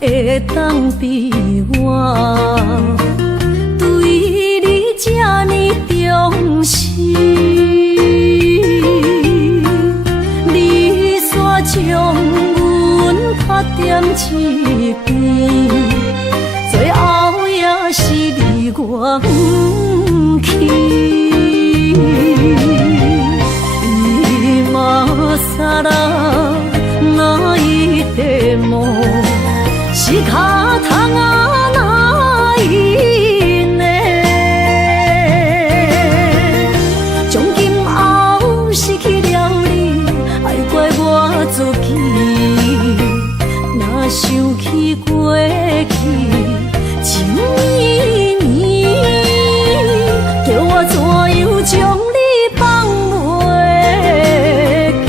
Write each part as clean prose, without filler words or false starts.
会当比我对你这呢重视，你煞将阮拍点一边，最后也是你我不去。今さら泣いても仕方がないね。从今后失去了你，爱怪我自己。若想起过去情绵绵，叫我怎样将你放袂记？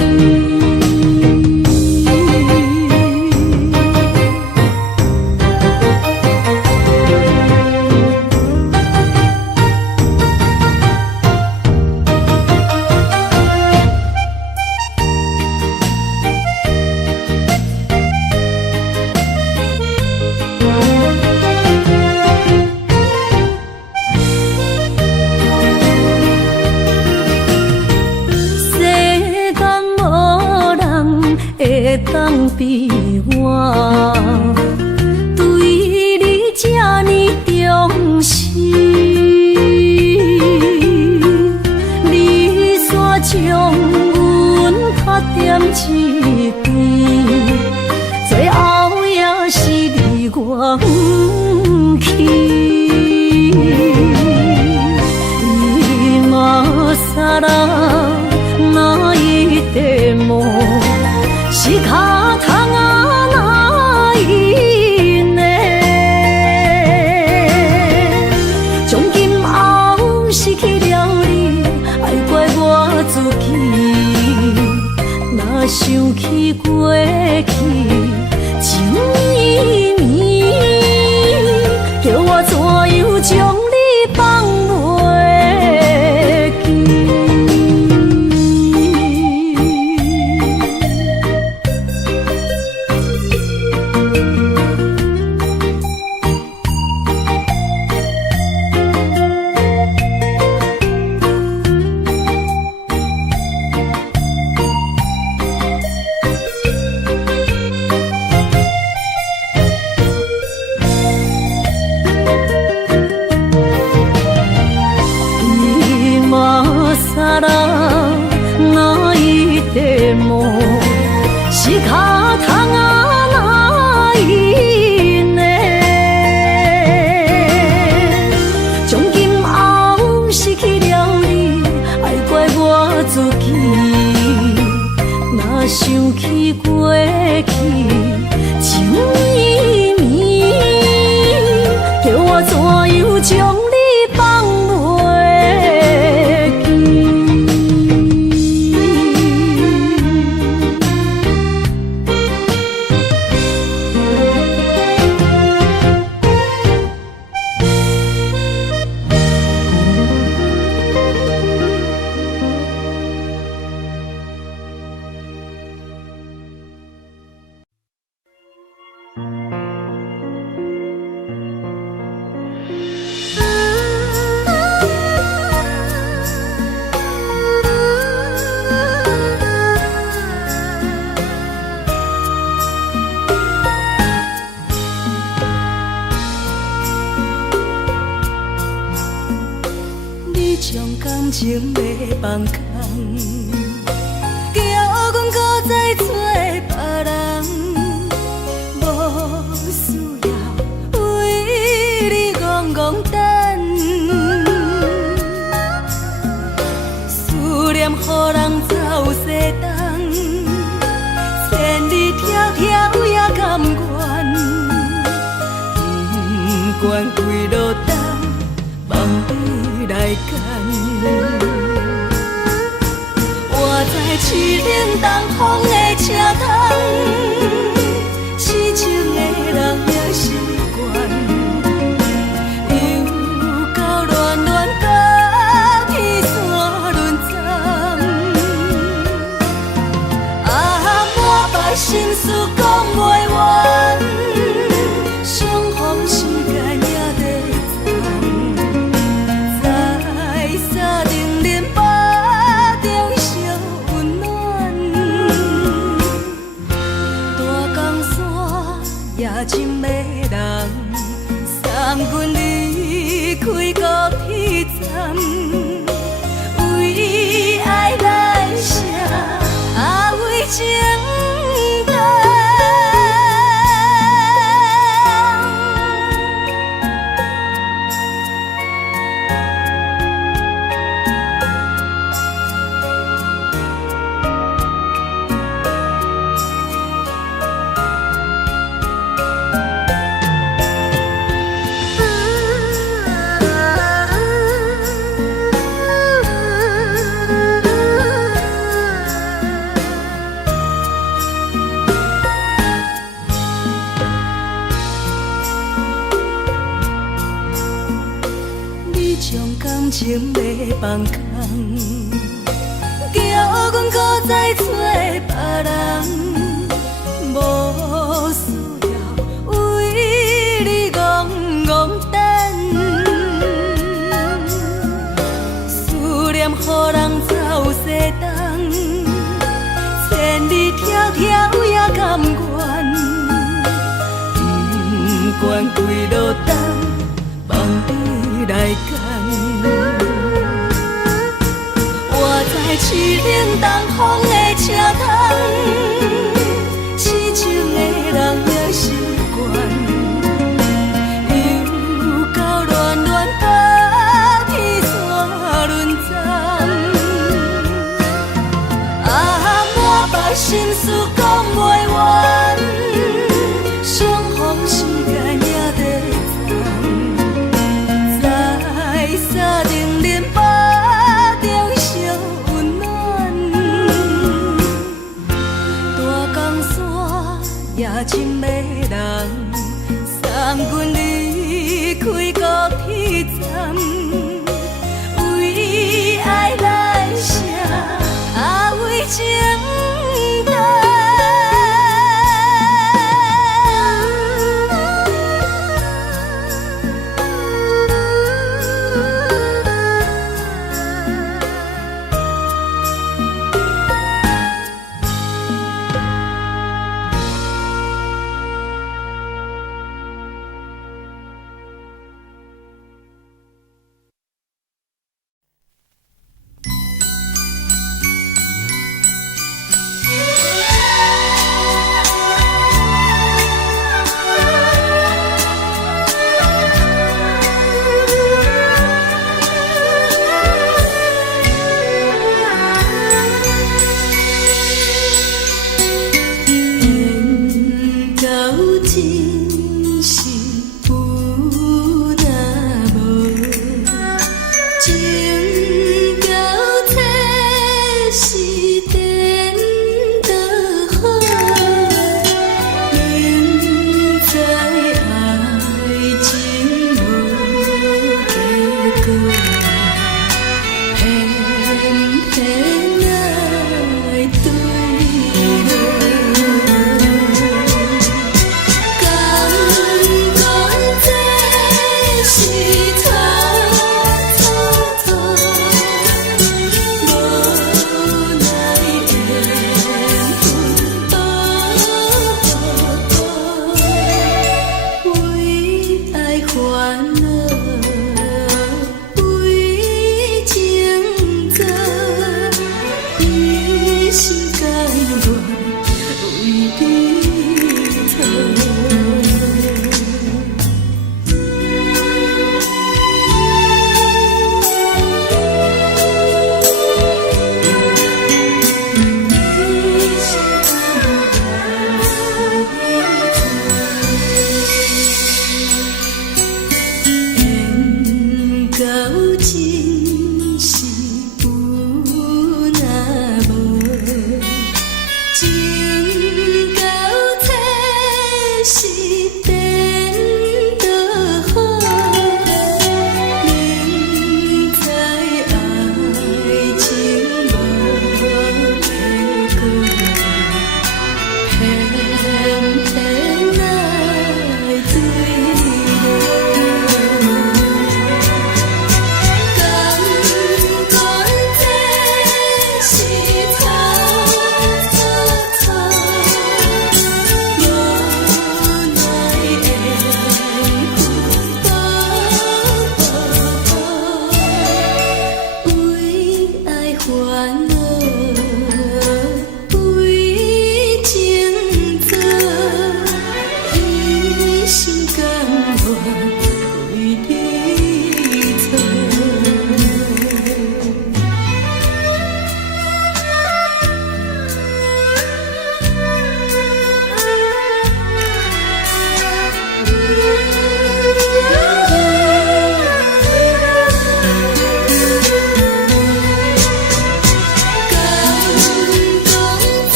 会当比我对你这呢重视，你煞将阮拍点一边，最后也是你我不去。今さら泣いても仕方がないね。从今后失去了你，爱怪我自己。若想起过去情绵绵，叫我怎样将你放袂记？今さら泣いても仕方がないね。从今后失去了你，爱怪我自己。若想起过去情绵绵，叫我怎样将你放袂记？感情要放空，叫阮搁再找别人，无需要为你戆戆等。思念予人走西东，千里迢迢也甘愿，不管几路灯，梦伊来干。活在凄冷东风的车窗，痴情的人也习惯，又到乱乱甲彼山论丛。啊，满腹心事讲袂完。真的人，送阮离开高铁站，为爱来舍，为情重。感情要放空，叫阮搁再找别人，无需要为你戆戆等。思念予人走西东，千里迢迢也甘愿，不管几落冬，放你来干。我在市顶东风的车窗，痴情的人也习惯，又到恋恋把天线轮转。满腹心事讲袂完，相逢时间也在藏，在沙定林巴中烧温暖。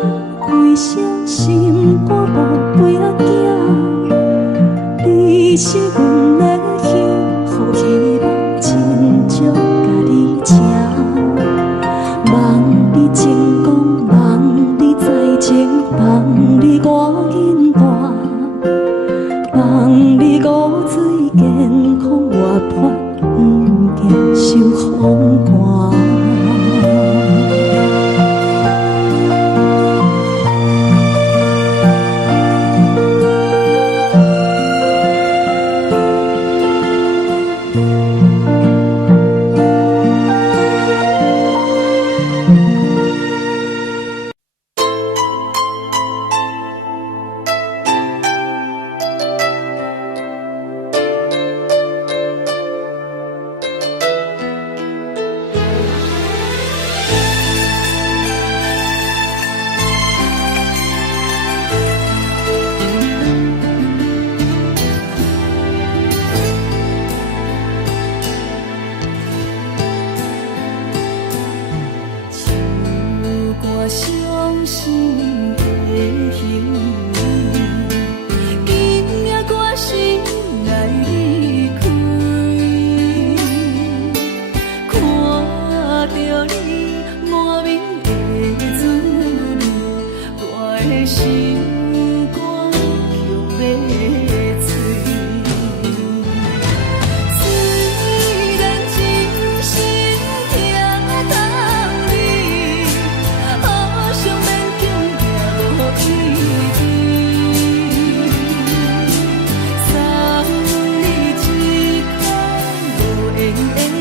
为你是阮的幸福，希望亲像甲你牵。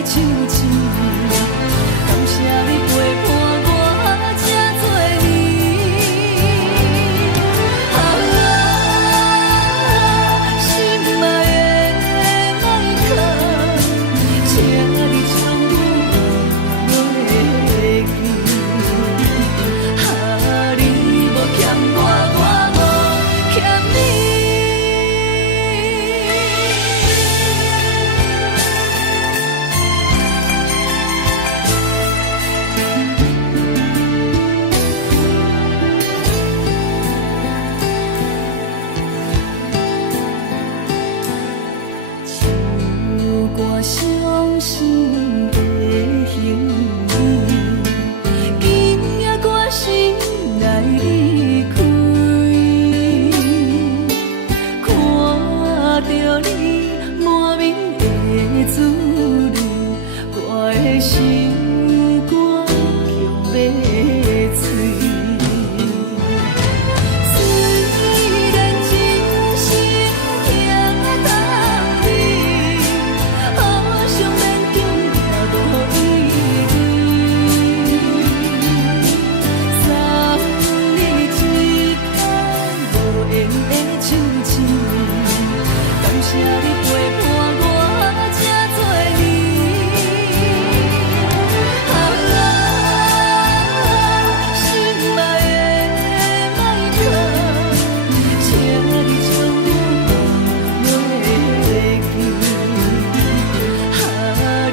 唱唱，感谢你陪伴我这多年。啊，心爱的麦克，请你将我袂记。啊，你无欠我，我无欠你。我伤心的行李，今夜我心来离开，看着你满面的滋味，我的心肝强要碎。虽然真心疼当你。好想免强也无意义，送你一空无缘的唱唱，感谢你陪伴我这多年。啊，心爱的麦克，请你将我袂记。啊，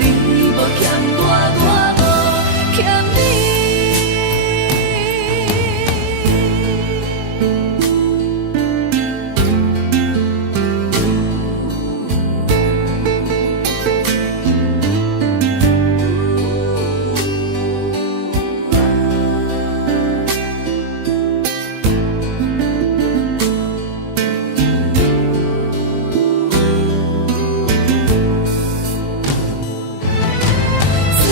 你无欠我，我无欠你。虽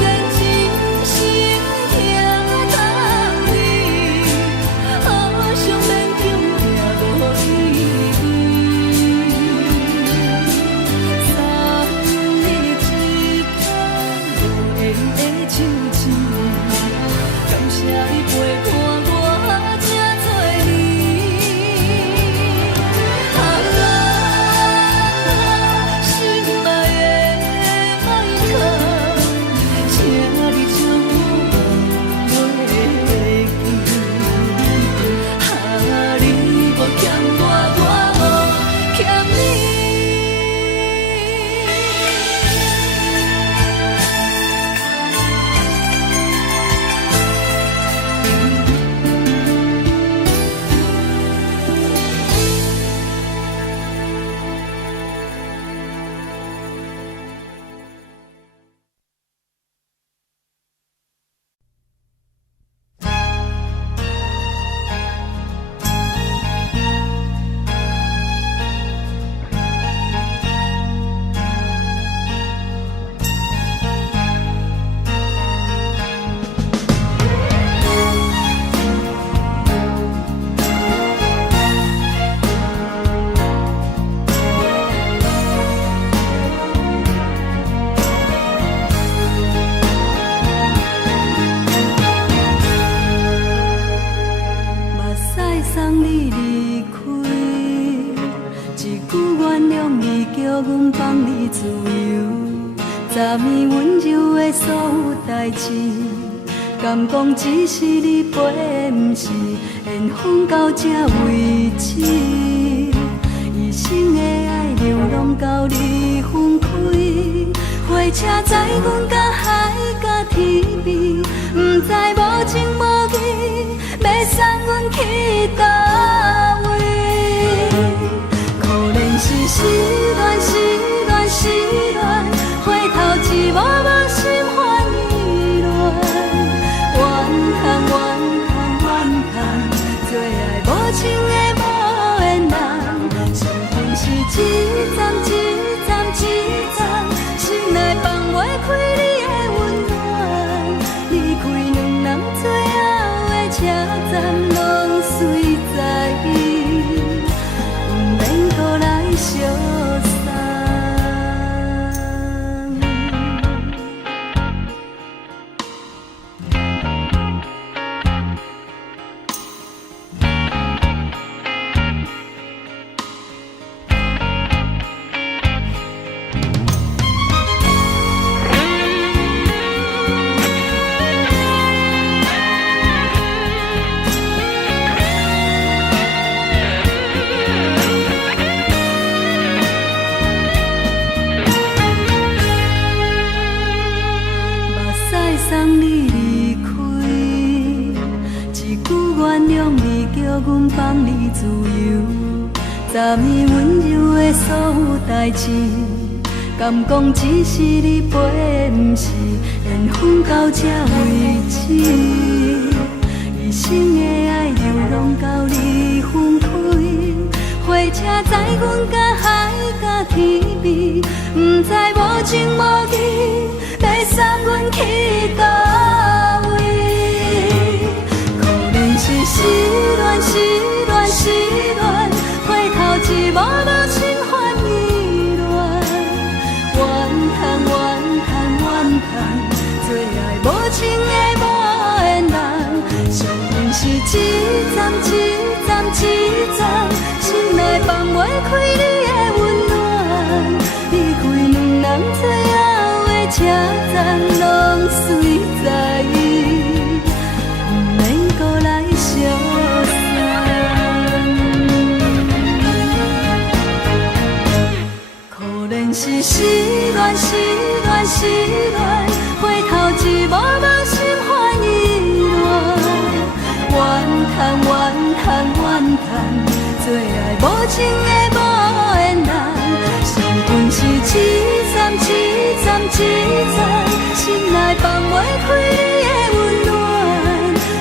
然真心疼当你，好想免强也无意义，送你一空无缘的唱唱，感谢你陪伴我这多年。啊，心爱的麦克，请你将我袂记。啊，你无欠我，我无欠你。目屎送你离开，一句原谅你，叫阮放你自由。昨暝温柔的所有代志，敢讲只是你陪，不是缘分到这为止。一生的爱流浪到你分开，火车载阮甲海甲天边，不知无情无义，要送阮去倒位？可能是失恋，失恋，失恋，回头一幕幕心烦意乱，怨恨，怨恨，怨恨，最爱无情的无缘人，身份是一站一站一站，心内放袂开你的温暖，离开两人最后的车站，拢随在伊，不免搁来相送。阮放你自由，昨暝温柔的所有代志，敢讲只是你陪，不是缘分到这为止。一生的爱流浪到你分开，火车载阮甲海甲天边，不知无情无义，要送阮去倒位？可能是失恋，失恋，失恋，回头一幕幕心烦意乱，怨叹，怨叹，怨叹，最爱无情的无缘人，上恨是一站一站一站，心内放袂开你的温暖，离开两人最后的车站，拢随在意，不免搁来相送。可能是失恋，失恋，失恋，回头一幕幕心烦意乱，怨叹，怨叹，怨叹，最爱无情的无缘人，上恨是一站一站一站，心内放袂开你的温暖，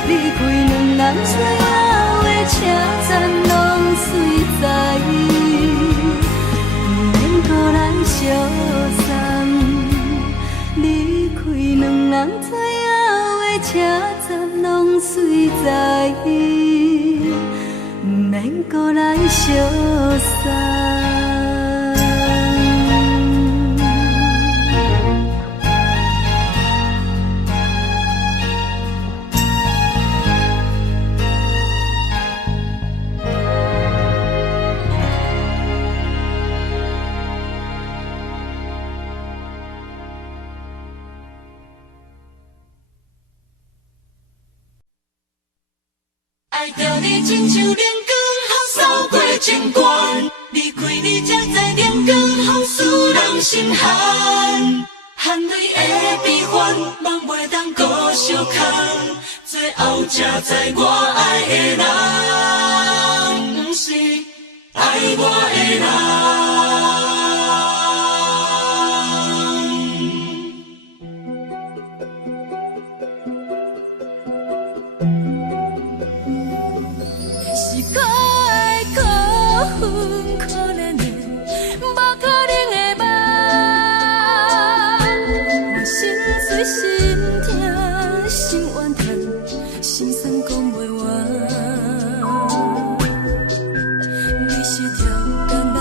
离开两人最后的车站，拢随在意，不免搁来相送。离开两人最后的车站，拢随在意，不免搁来相送。爱着你亲像连光，雨扫过情关，离开你才知连光风使人心寒。含泪的悲欢，望袂当搁相牵，最后才知我爱的人，不是爱我的人。可怜的，无可能的梦，我心碎心痛心怨叹，心酸讲袂完。你是条甘来。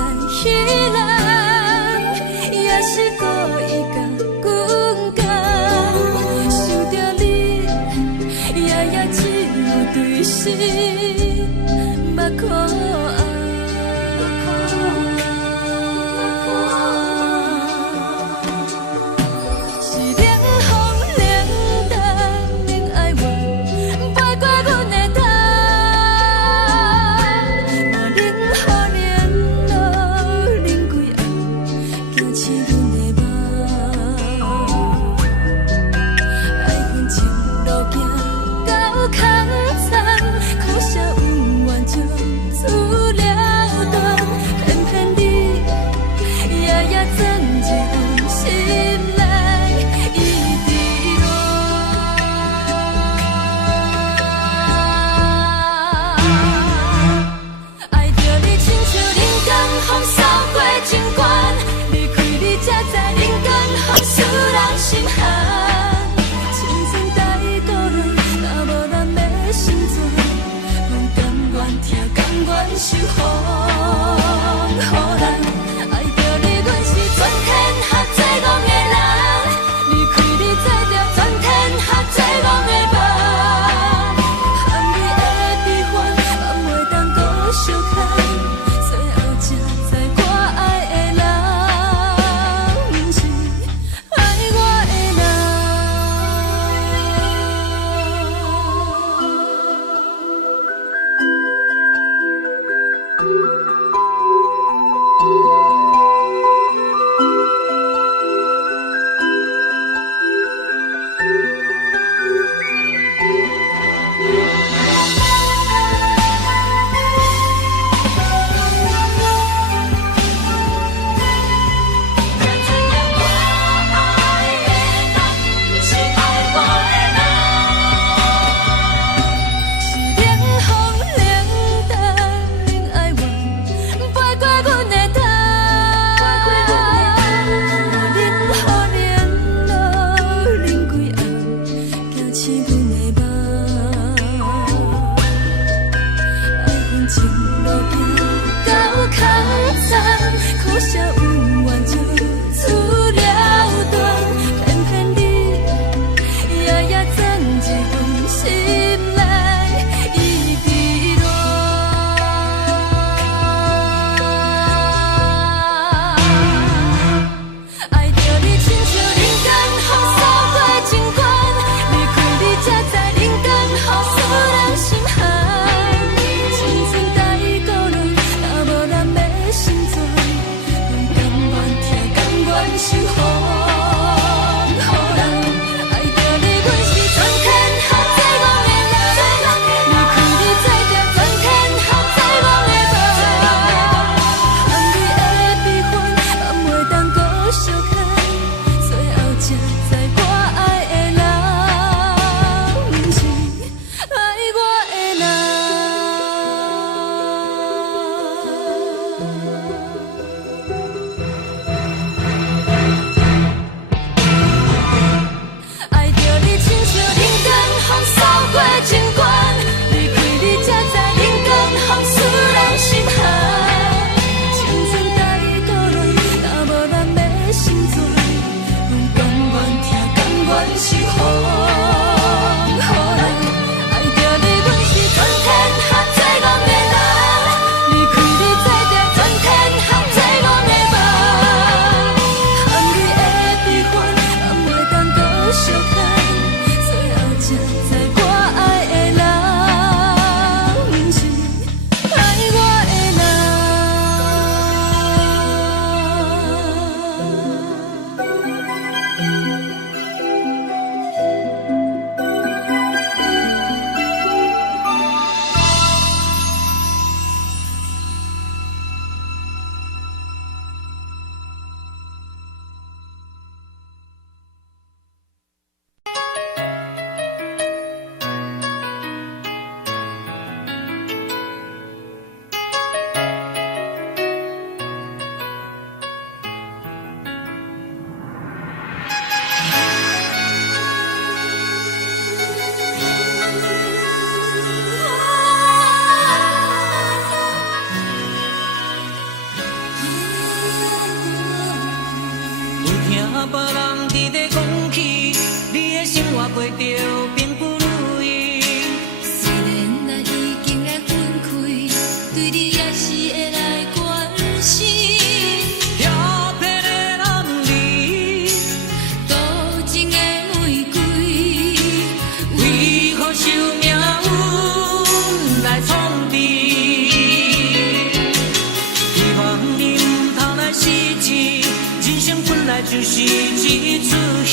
像人间风扫过情关，离开你才知人间好使人心寒。青春待孤单，若无咱要成全，甘愿听甘愿受风雨人。爱着你，阮是全天下最戆的人，离开你才知全天下最戆的梦。含泪的悲欢，也袂当搁相牵，最后才知我爱的人，不是爱我的人。爱着你，亲像人间风扫过情关，离开你才知人间风使人心寒。青春待孤单，若无咱要成全，甘愿听甘愿受风雨人。爱着你，阮是全天下最戆的人，离开你才知全天下最戆的梦。含泪的悲欢，也袂当搁相牵，最后才知我爱的人，不是爱我的人。有听别人伫咧讲起，你的生活过着并不如意。虽然咱已经来分开，对你也是会来关心。调皮的男儿，多情的玫瑰，为何受命运来创治？希望你唔通来失志，人生本来就是一出戏。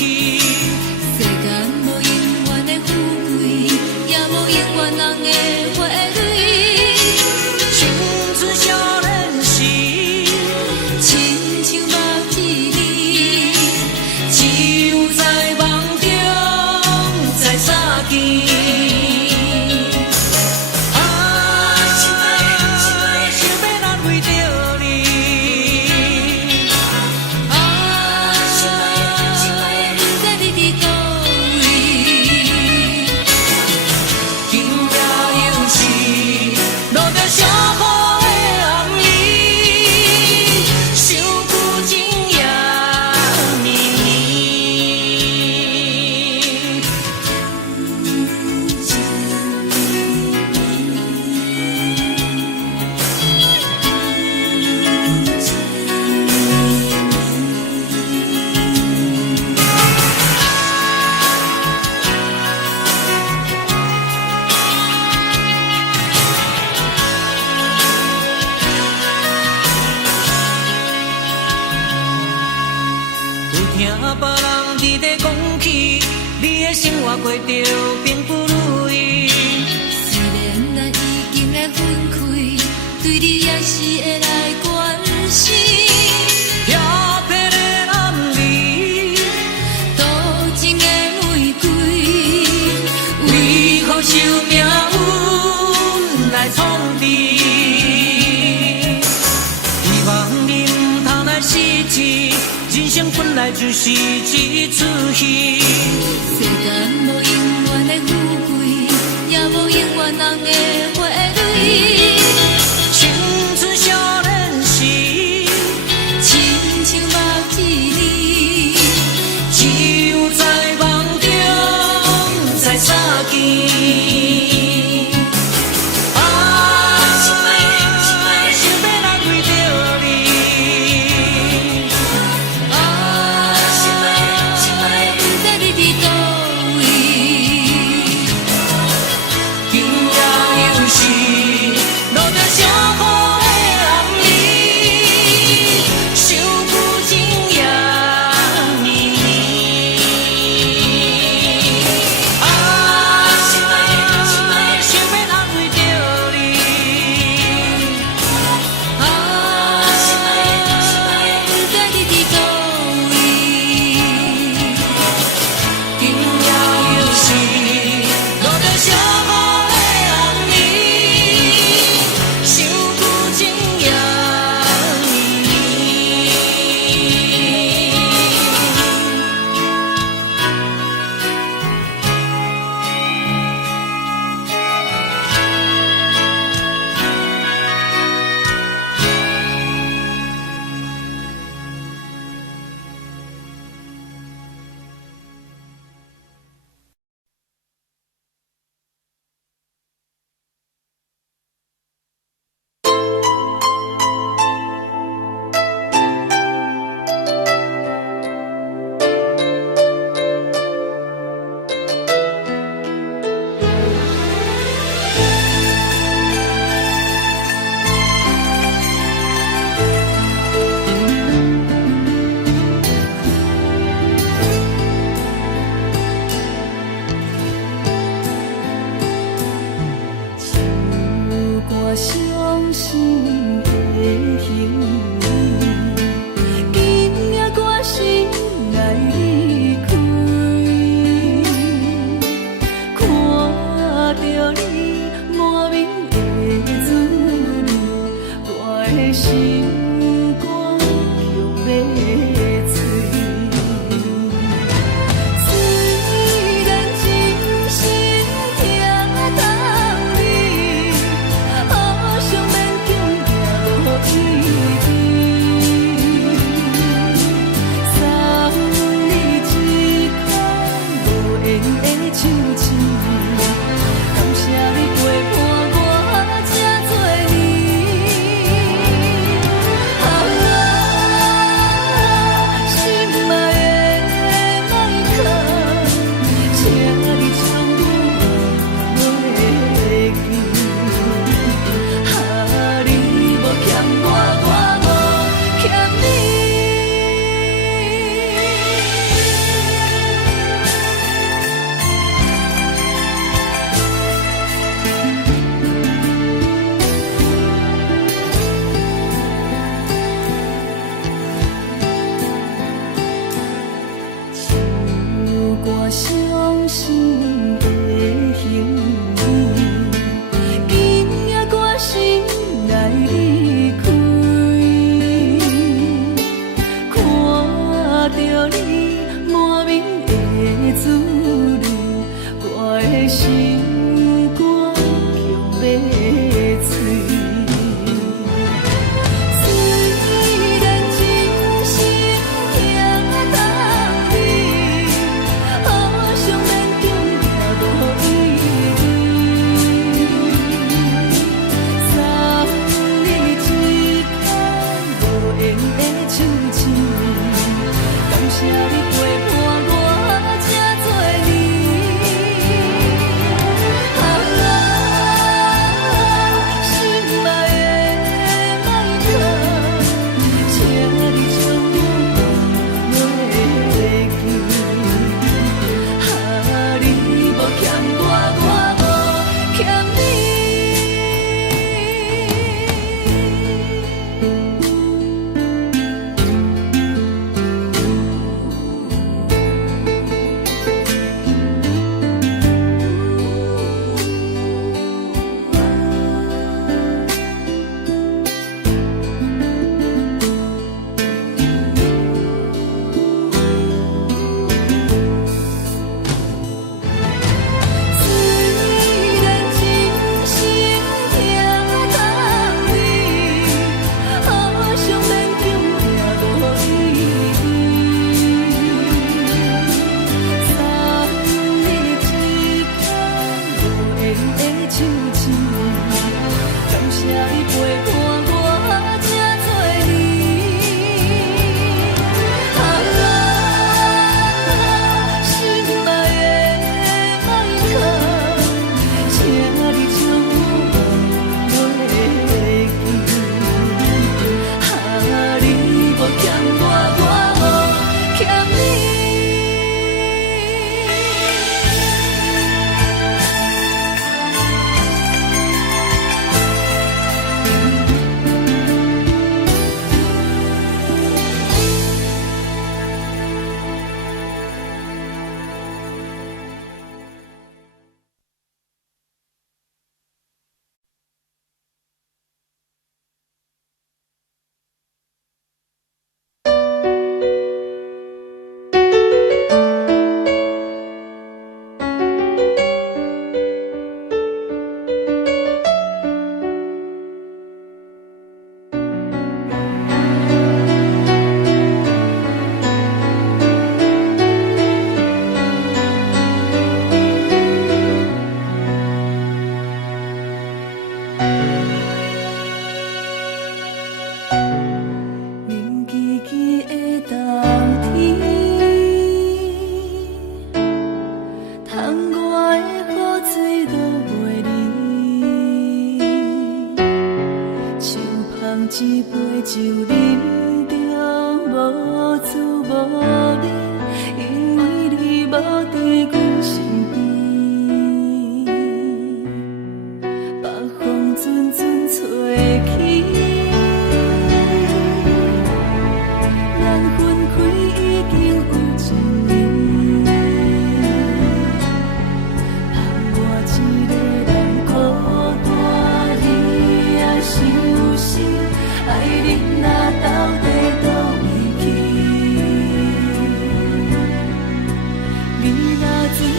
世间无永远的富贵，也无永远人的花蕊。青春少年时，亲像目睭里，只有在梦中才相见。啊，想要安慰着你。啊，不知你伫倒位。今夜又是落着寂寞的暗暝，想旧情也绵绵。有听别人伫咧讲起，你的生活过着并不如意。虽然咱已经来分开，对你也是会来关心。调皮的男儿，多情的玫瑰，为何受命运来创治？希望你唔通来失志，人生本来就是一出戏。世间无永远的富贵，也无永远人的花蕊。青春少年时，亲像目睭里，只有在梦中才相见。啊，想要安慰着你。啊，想要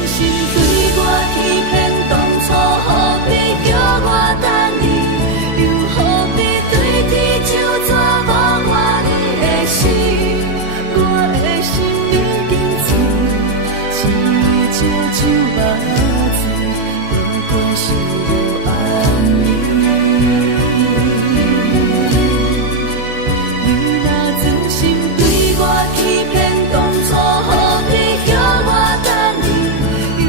心对我欺骗，当初何必叫我等你，又何必对天就这无我你的心，我的心已经醉，深夜照酒目睭，不管是无暗暝。你若真心对我欺骗，当初何必叫我等你，又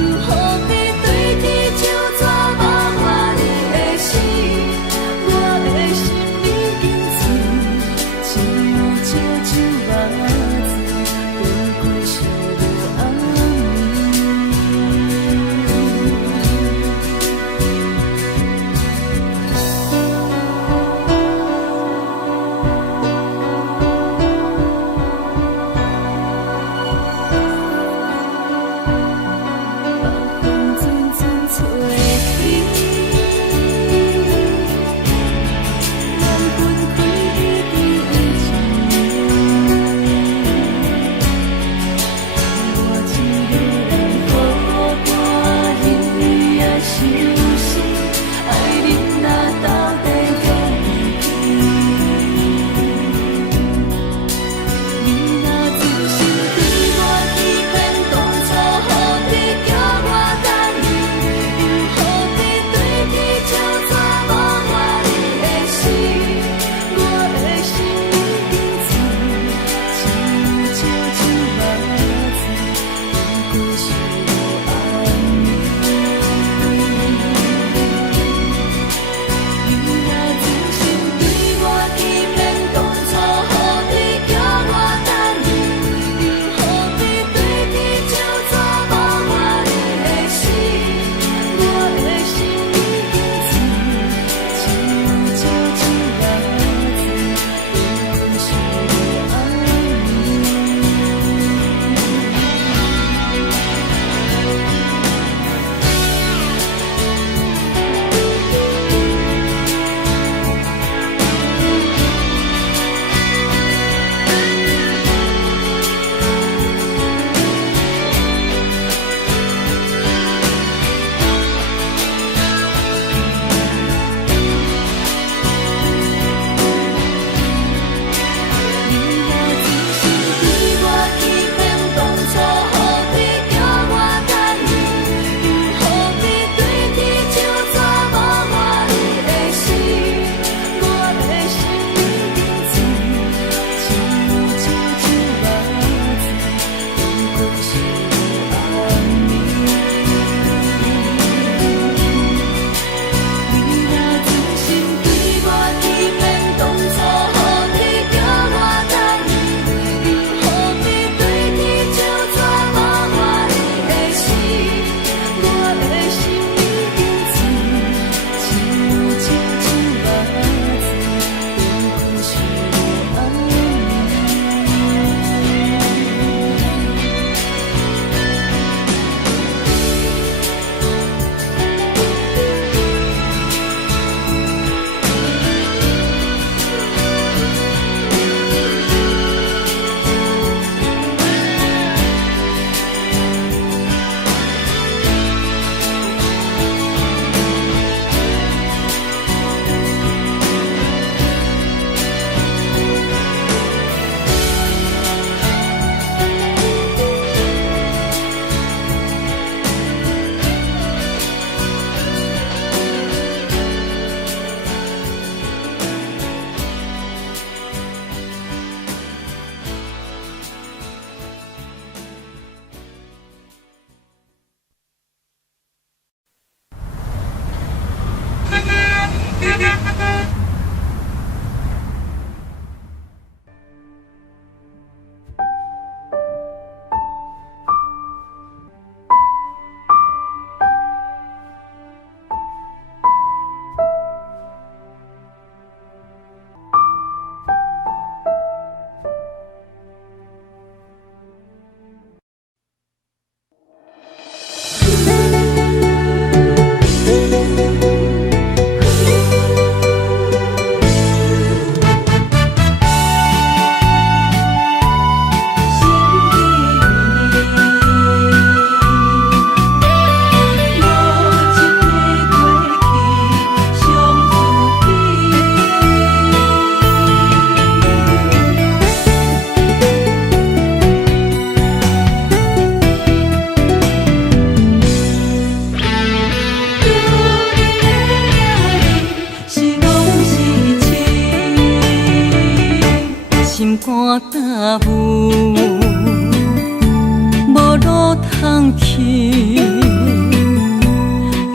通去，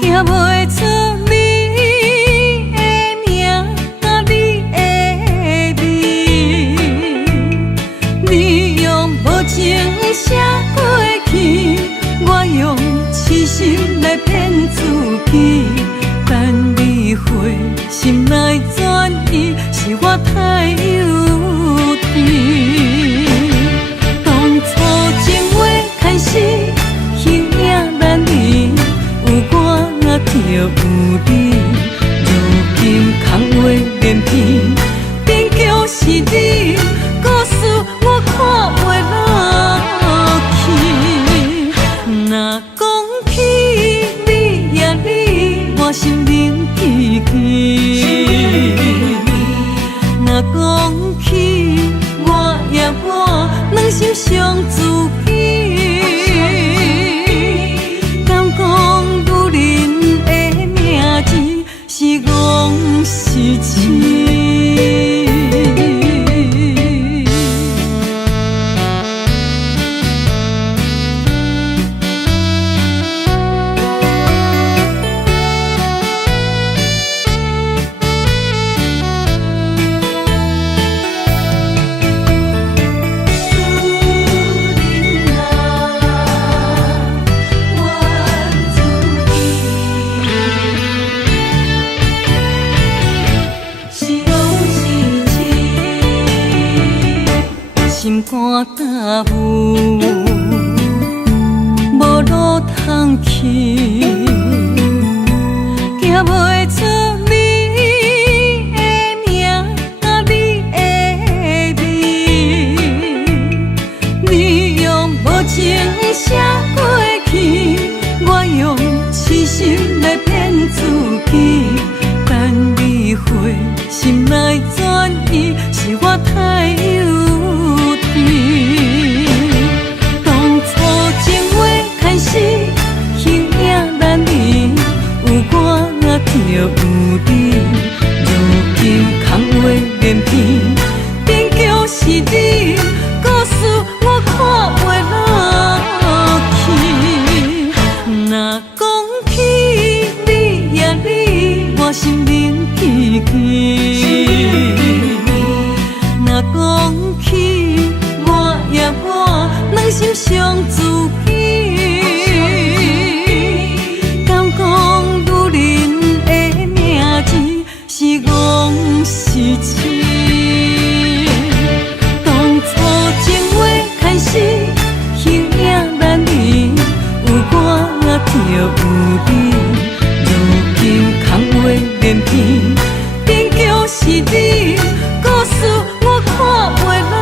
行袂出你的名甲你的味，你用无情写过去，我用痴心来骗自己。等你回心来转意，是我太幼稚。当初情话开始，形影难离，有我就有你。如今空话连篇，终究是你，故事我看袂落去。若讲起你呀你，我心灵记起。若讲起我呀我，两心相知己。敢讲女人的名字是戆是痴？心肝焦浮，无路通去，行袂出你的名甲你的味，你用无情写过去，我用痴心来骗自己。等你回心来转意，是我太幼。当初情话开始，形影难离，有我就有你。如今空话连篇，终究是你，故事我看袂落去。若讲起你呀你，我心灵记起。若讲起我呀我，两心相知己。敢讲女人的名字是戆是痴？当初情话开始，形影难离，有我就有你。如今空话连篇，终究是你，故事我看袂落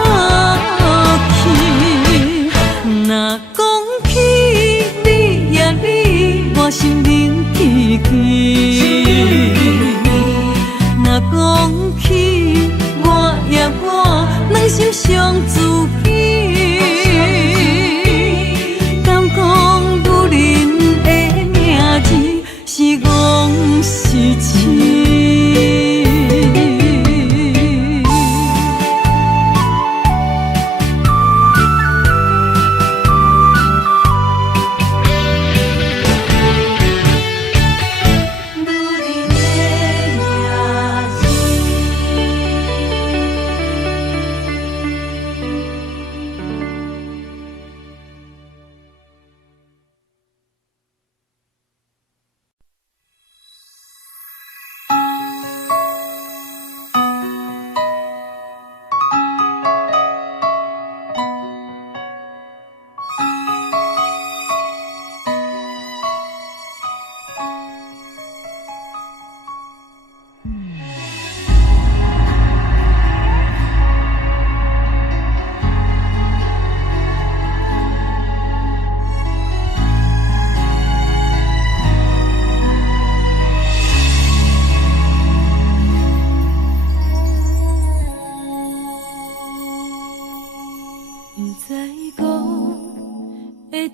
去。若讲起你呀你，我心灵记起。若讲起我呀我，两心相知己。敢讲女人的名字是戆是痴？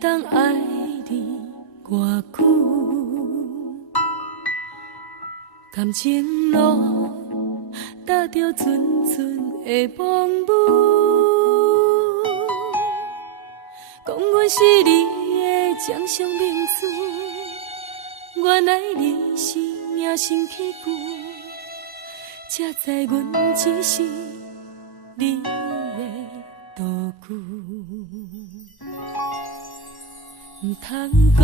当爱你偌久，感情路踏着纯纯的梦舞，讲阮是你的掌上明珠，原来你是命生起句，才知阮只是你的道具。唔通讲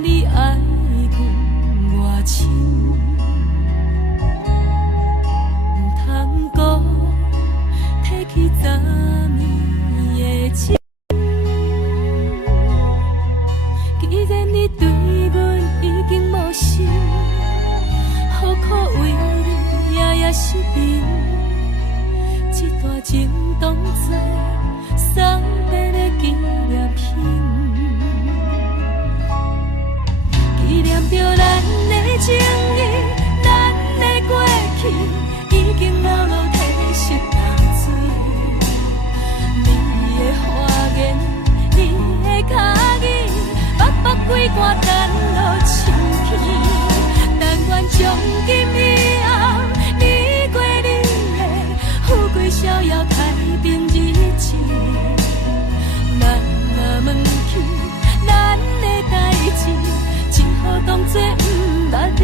你爱阮偌深，唔通讲提起昨暝的情。既然你对阮已经无心，何苦为你夜失眠？这段情当作送别的纪念品，纪念着咱的情谊，咱的过去已经流落褪色淡水。你的花言，你的脚语，白白几挂等落深去，但愿从今以后，你过你的富贵逍遥太平日子。咱若问起咱的代志，只好当作不捌你。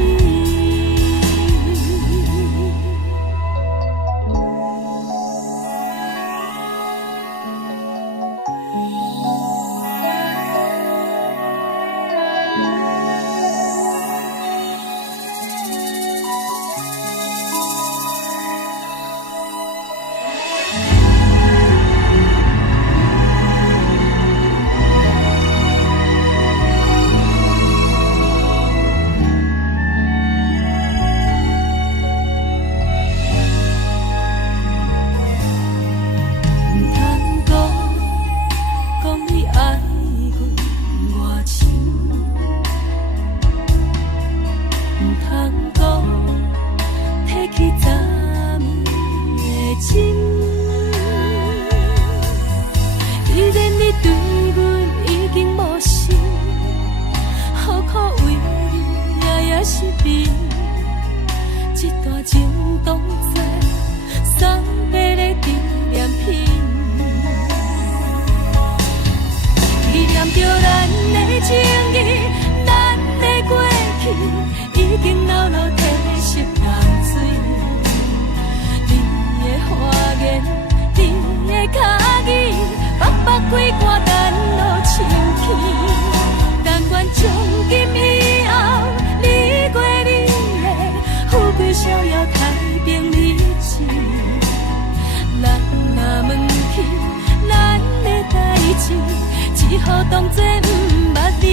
只好当作不捌你。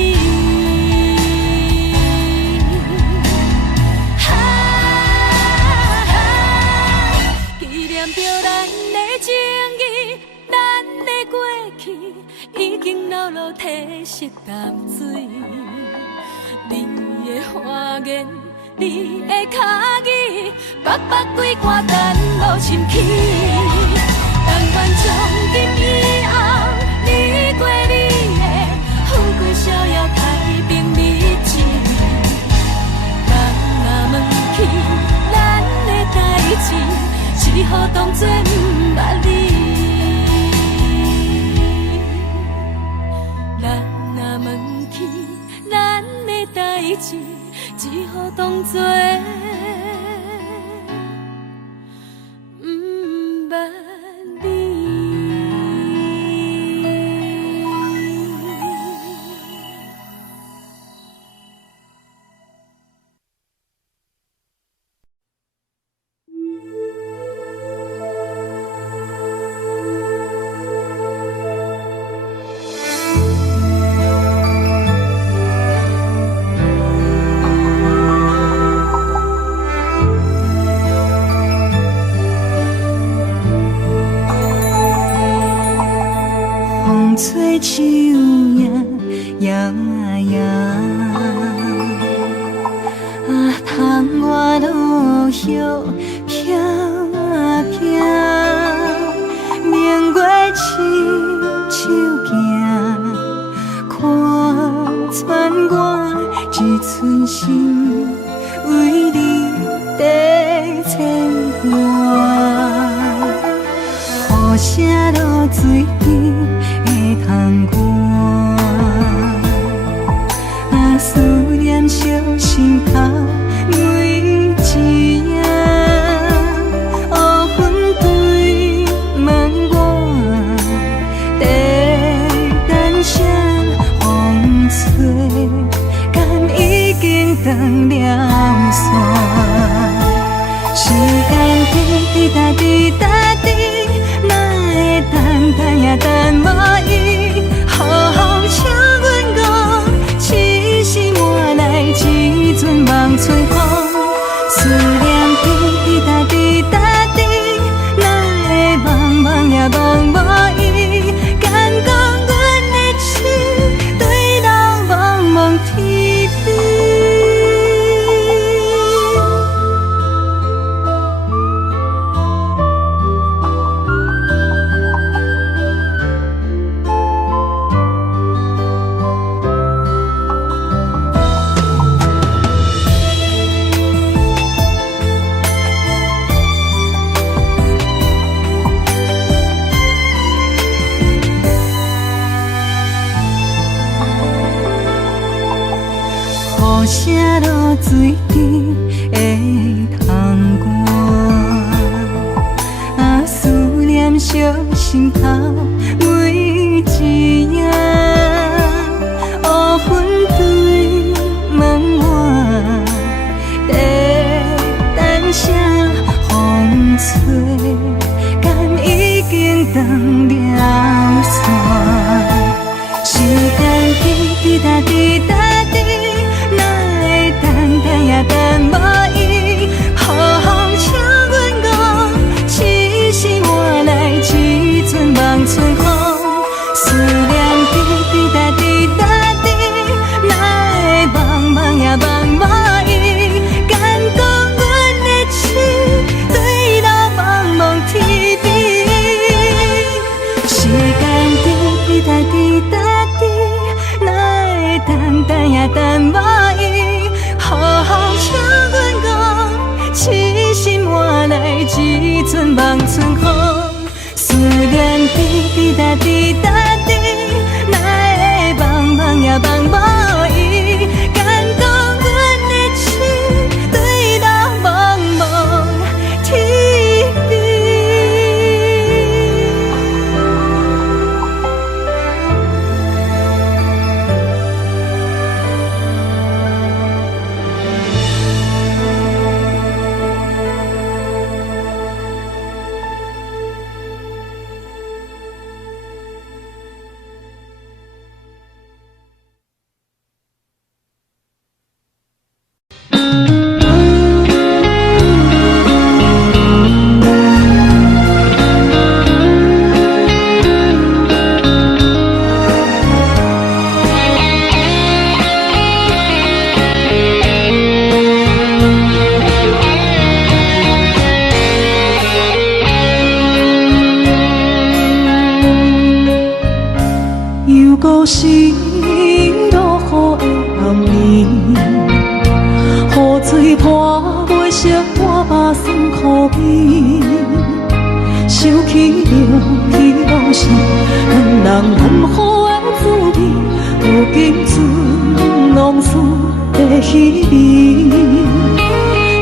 纪念着咱的情谊，咱的过去已经流落褪色淡水。你的花言，你的脚语，白白几挂等落深去。但愿从今以后，你过你的富贵逍遥太平日子。咱若问起咱的代志，只好当作不捌你。咱若问起咱的代志，只好当作吹树叶摇摇，窗外落叶飘飘，明月亲手行，看穿我一寸心，为你地牵挂，雨声落水边。窗外，断了线。时间滴答滴答滴，哪会等也等无伊？好风请阮讲，痴心换来一阵梦吹风。思念滴答滴答滴，哪会茫茫也茫无伊？敢讲阮的痴，对人茫茫天边。雨声落水池的窗外，思念烧心头每一夜。乌云对门外，在等啥风吹，敢已经断了线。时间滴答滴答滴。等也等无伊，好风请阮讲，痴心换来一阵梦春风。思念滴滴答滴答滴，哪会茫茫也茫无伊？敢讲阮的痴，对路茫茫天边。时间滴滴答滴答滴，哪会等也等无伊？好风请阮讲，痴心换来一阵梦春风。思念滴滴答滴答滴，哪会茫茫也茫无伊？敢讲阮的痴，对路茫茫天边。故事落雨的暗暝，雨水泼袂湿我目酸苦味，想起着彼往时恋人难好的滋味，如今存往事的稀微，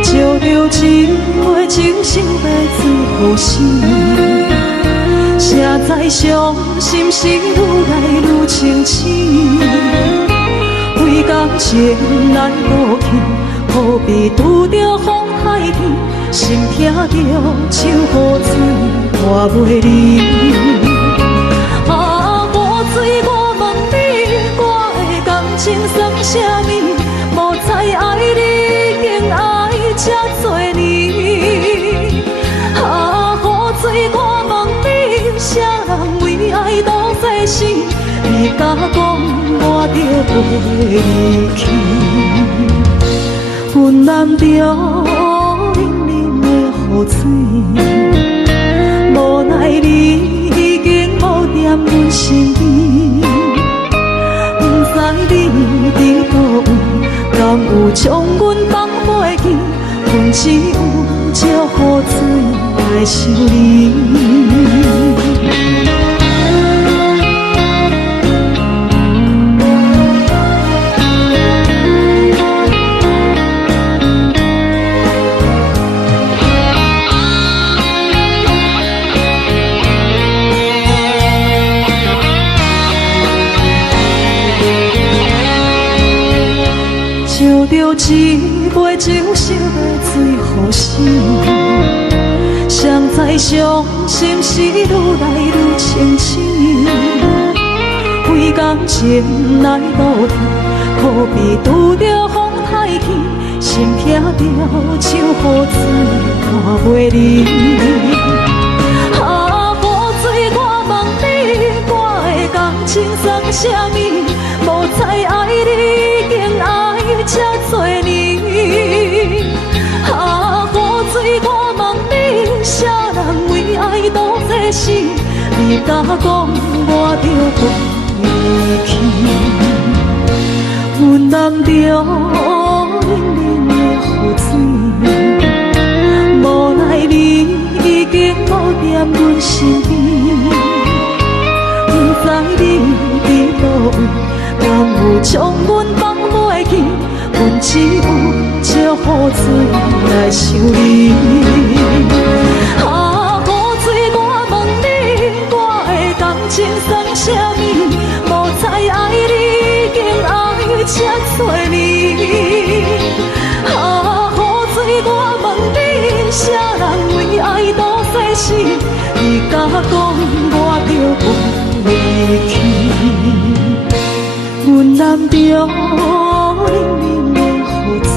照着一回情深来自何时？谁知伤心事愈来愈清醒，为感情难过去，何必拄着风海天？心痛着像雨水换袂离。啊，雨水，我问你，我的感情算啥物？无知爱你，竟爱这多年。啊，雨水，我问你，啥人为爱都在死？你甲讲我着袂离去，阮难着冷冷的雨水，无奈你已经无踮阮身边，不知你伫倒位，敢有将阮放飞去？阮只有借雨水来想你。着一杯酒烧的最好心，谁知伤心事愈来愈清醒。为感情来路远，可比拄着风太轻，心痛着像雨水看袂离。啊，雨水，我问你，我的感情算啥物？无猜爱你，已经爱这多年。啊，雨水，我问你，啥人为爱赌这死？你敢讲我着离去？阮淋着冷冷的雨水，无奈你已经无在阮身边。不知你伫倒位，敢有将阮放袂记？阮只有借雨水来想你。啊，雨水，我问你，我的感情算啥物？无猜爱你已经爱这多年。啊，雨水，我问你，啥人为爱赌世事？你敢讲我着离去？阮淋着冷冷的雨水，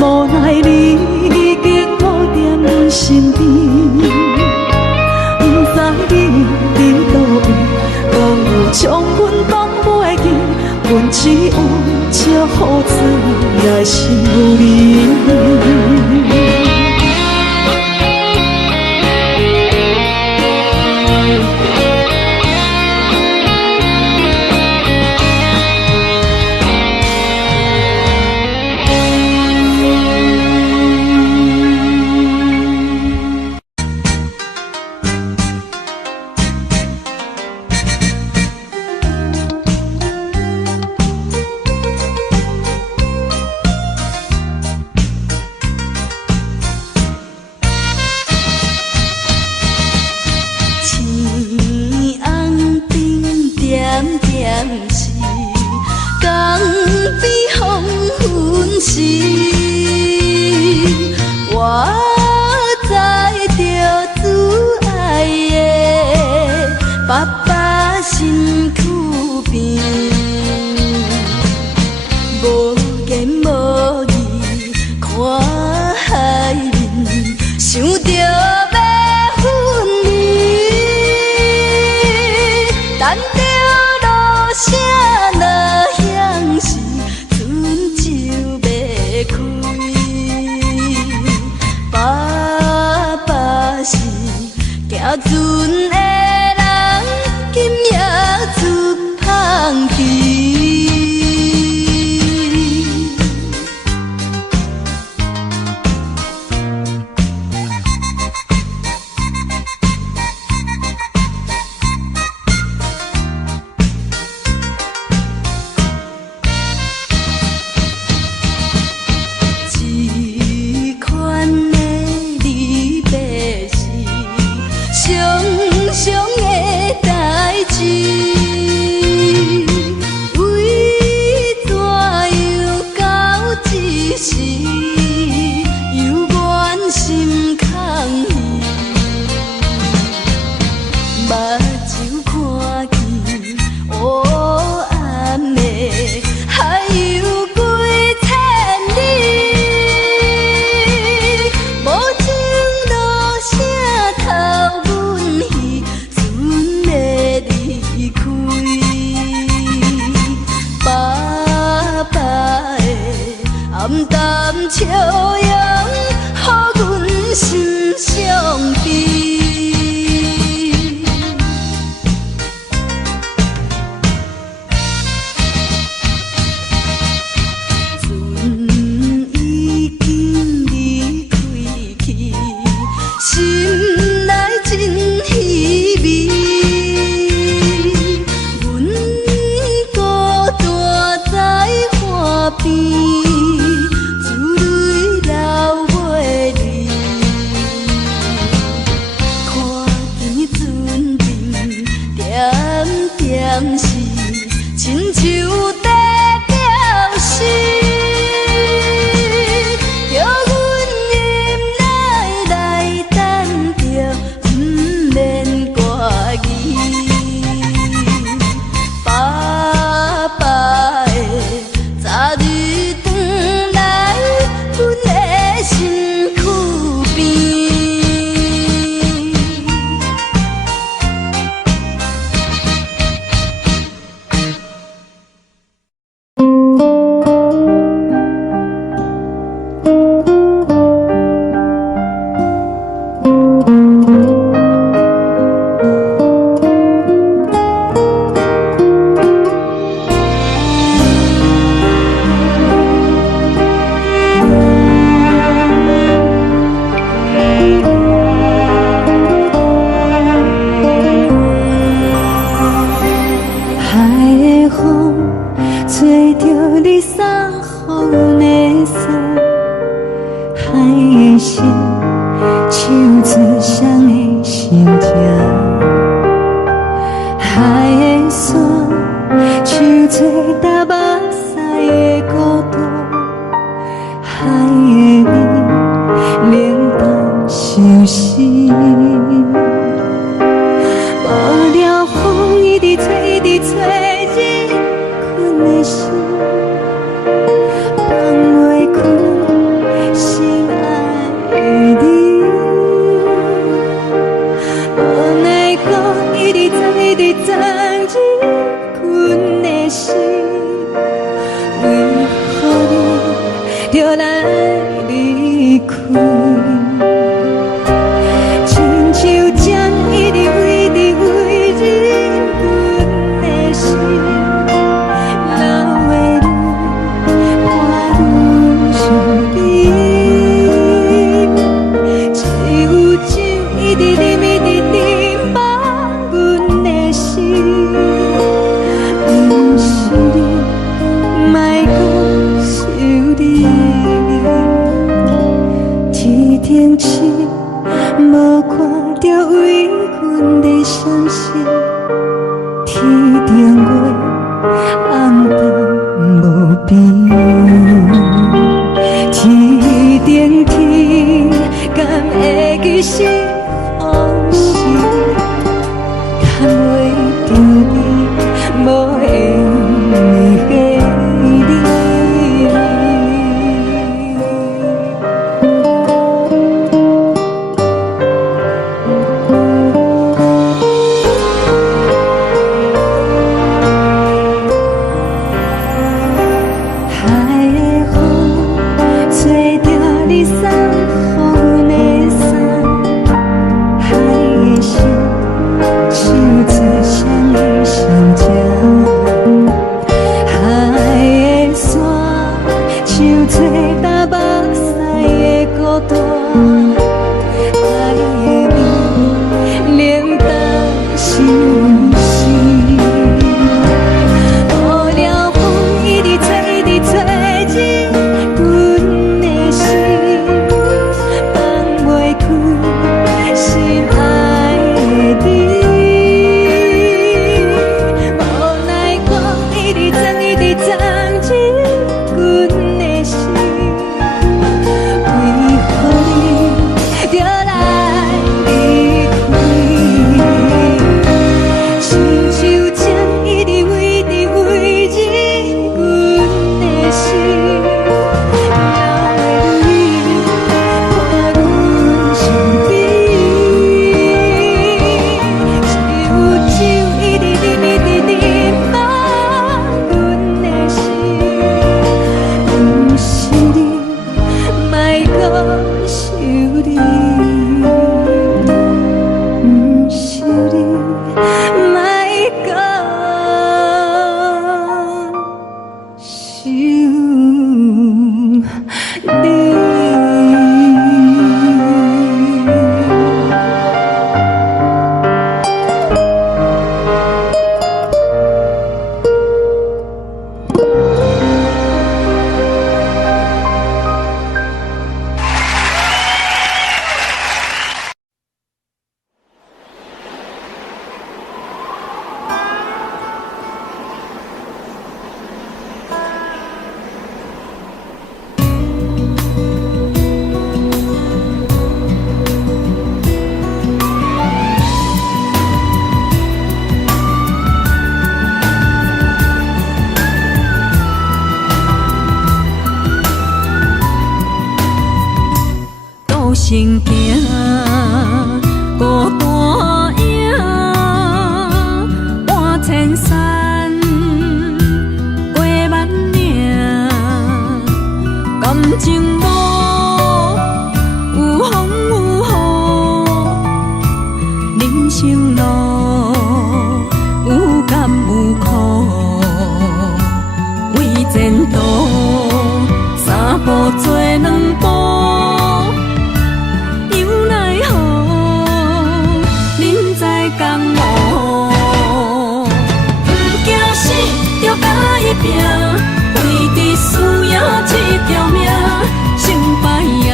无奈你已经无在阮身边。不知你伫倒位，敢有将阮放袂记？阮只有借雨水来想你。是亲像在表示。的风吹着你送予的伞，海的心唱出双的心情，海的山唱出搭目屎的孤单，海的味冷淡伤心。无聊风一直吹，一直吹，日困的心放袂开，心爱的你。无奈我一直藏，一直藏，日困的心，为何你就来离开？亲像针一直为你为日阮的心，流的泪伴阮伤悲，只有酒一直啉一直啉放阮的心，不是你，莫搁想你。天顶星无看到为阮的伤心，天顶月暗淡无边，天顶天敢会记是往事，敢会着你无缘的你。行行，孤单影，半千山，过万岭，感情路有风有雨，人生路有甘有苦，为前途三步做两步。拼，为伫需要这条命，成败也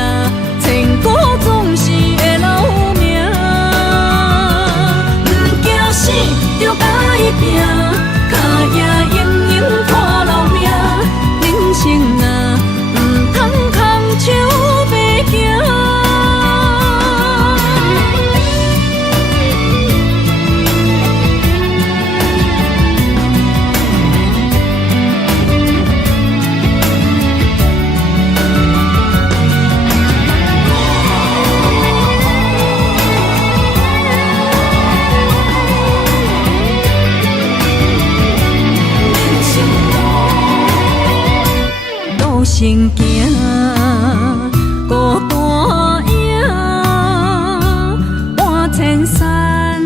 千古总是会留名。不惊死，就甲伊拼，脚也永永看留名。人生啊，唔通空手白行。行行，孤单影，半千山，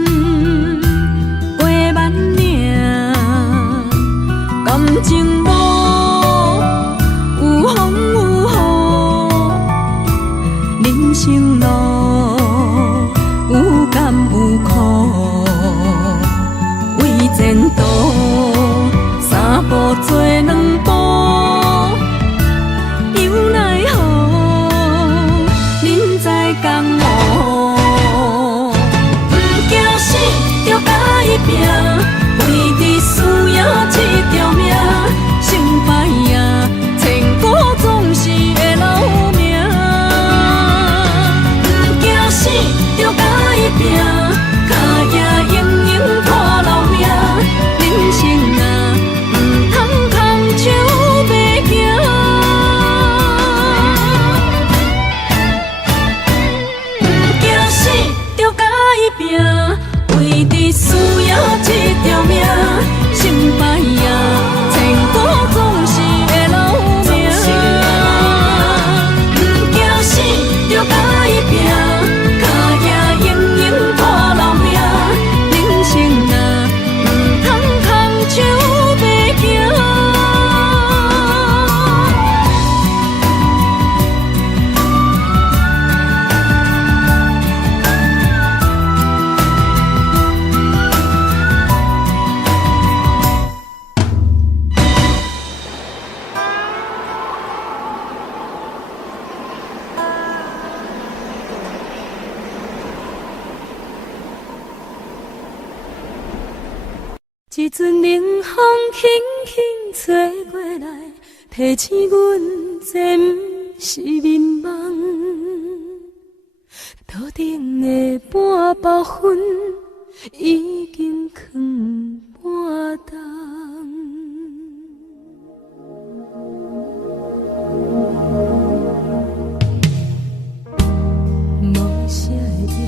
过万岭，感情路有风有雨，人生路有甘有苦，为前途三步做两步。江湖，不惊死，就甲伊拼，为伫需要这条命，成败也千古总是会留名。不惊死，就甲伊拼，脚也永永看留名。人生啊，唔通空手白行。为伫需要这条命，成败也千古总是会留名。不惊死，就甲伊拼，脚也永永看留名。人生啊，唔通空手白行。一阵冷风轻轻吹过来，提醒阮这不是眠梦。头顶的半包云已经藏半冬。无啥会夜，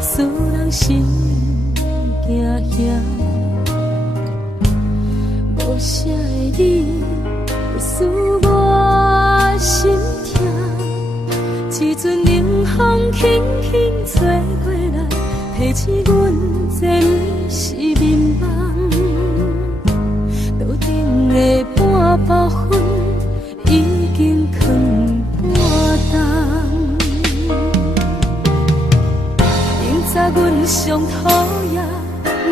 使人心惊惊。无啥的你，使我心痛。一阵冷风轻轻吹过来，提醒阮这不是眠梦。头顶的半包云已经藏半冬。明早阮上讨厌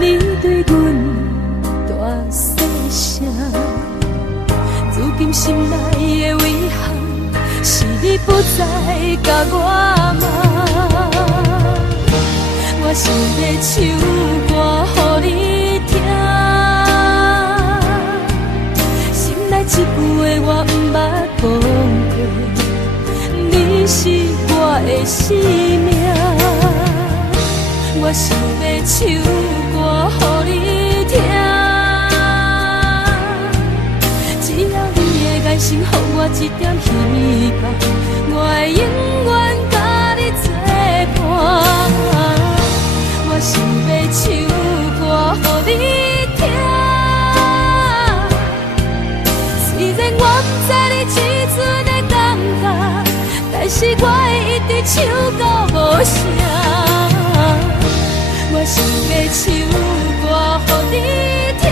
你对阮大细声，如今心内的遗憾，是你不再甲我骂。我想要唱歌予你听，心内一句话我不捌讲过，你是我的生命。我想要唱歌予你听。爱心，予我一点希望，我会永远甲你作伴。我想要唱歌予你听，虽然我不知你这阵的感觉，但是我会一直唱到无声。我想要唱歌予你听。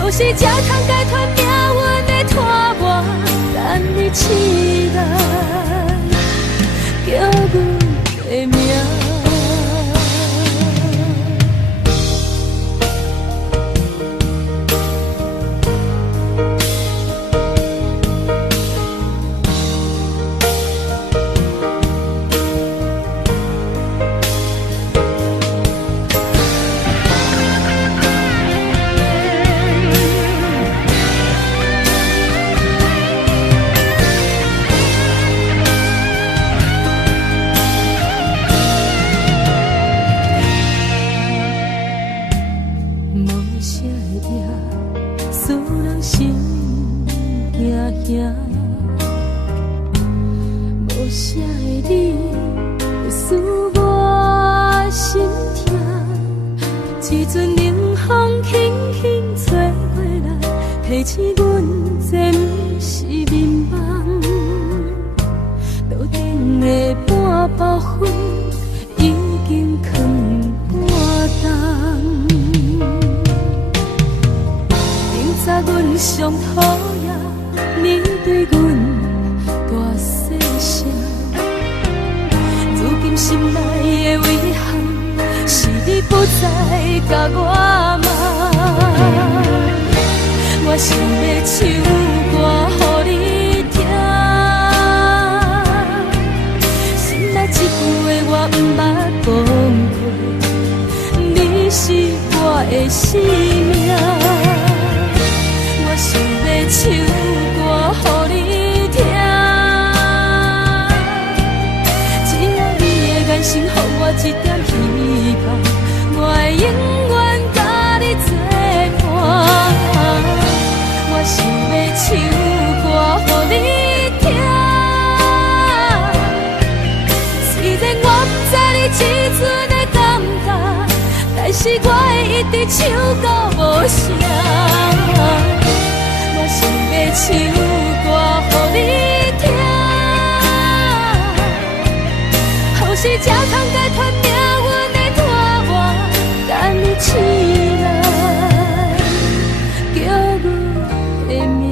有时才通解脱命运的拖磨，等你起来，叫阮的名。啥会赢，使人心惊惊。无啥的你，会使我心痛。一阵冷风轻轻吹过来，提醒阮这不是眠梦。路顶的半包灰已经藏半冬。明早阮上讨厌你对阮大细声，如今心内的遗憾，是你不再甲我骂。我想要唱歌予你听，心内一句话我不捌讲过，你是我的生命。我想要唱歌予你听，只要你的眼神予我一点希望，我会永远甲你作伴。我想要唱歌予你听，虽然我不知你这阵的感觉，但是我会一直唱到无声。我想要唱歌予你听，后世才通解脱命运的拖磨，等你醒来叫阮的名。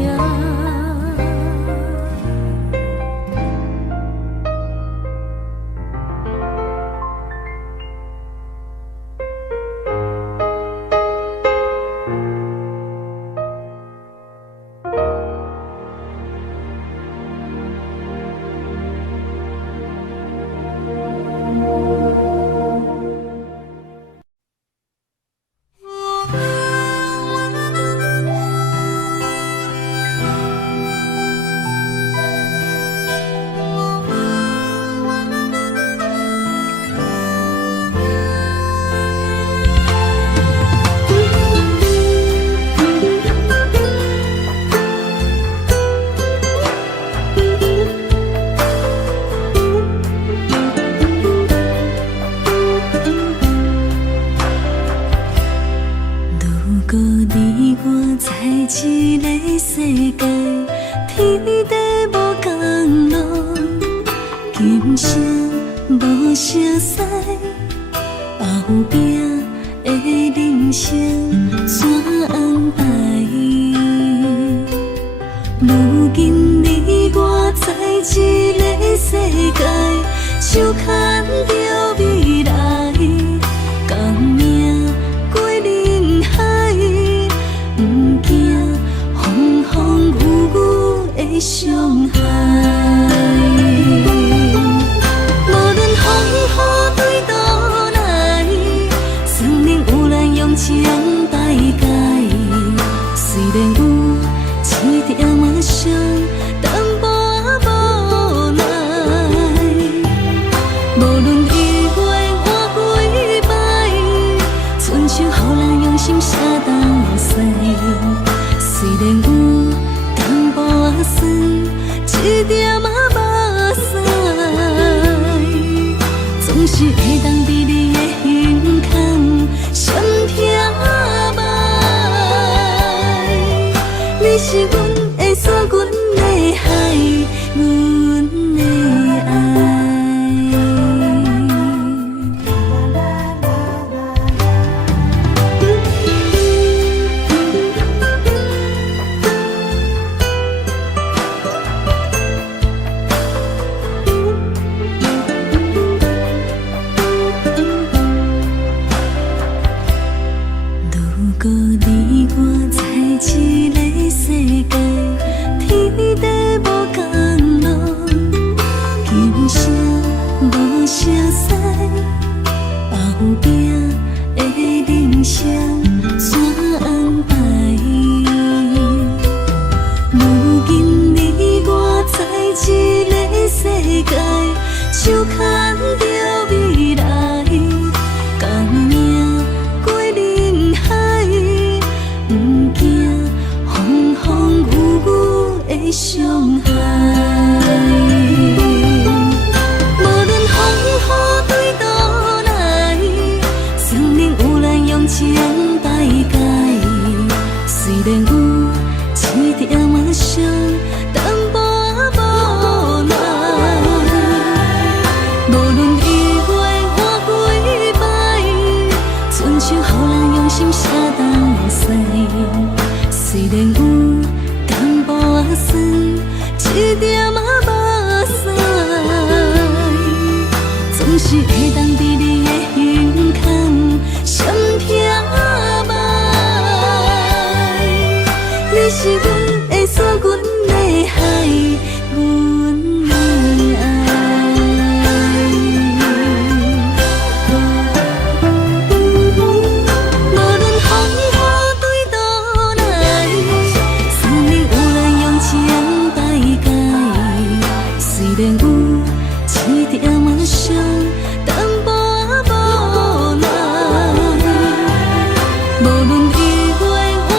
无论意外换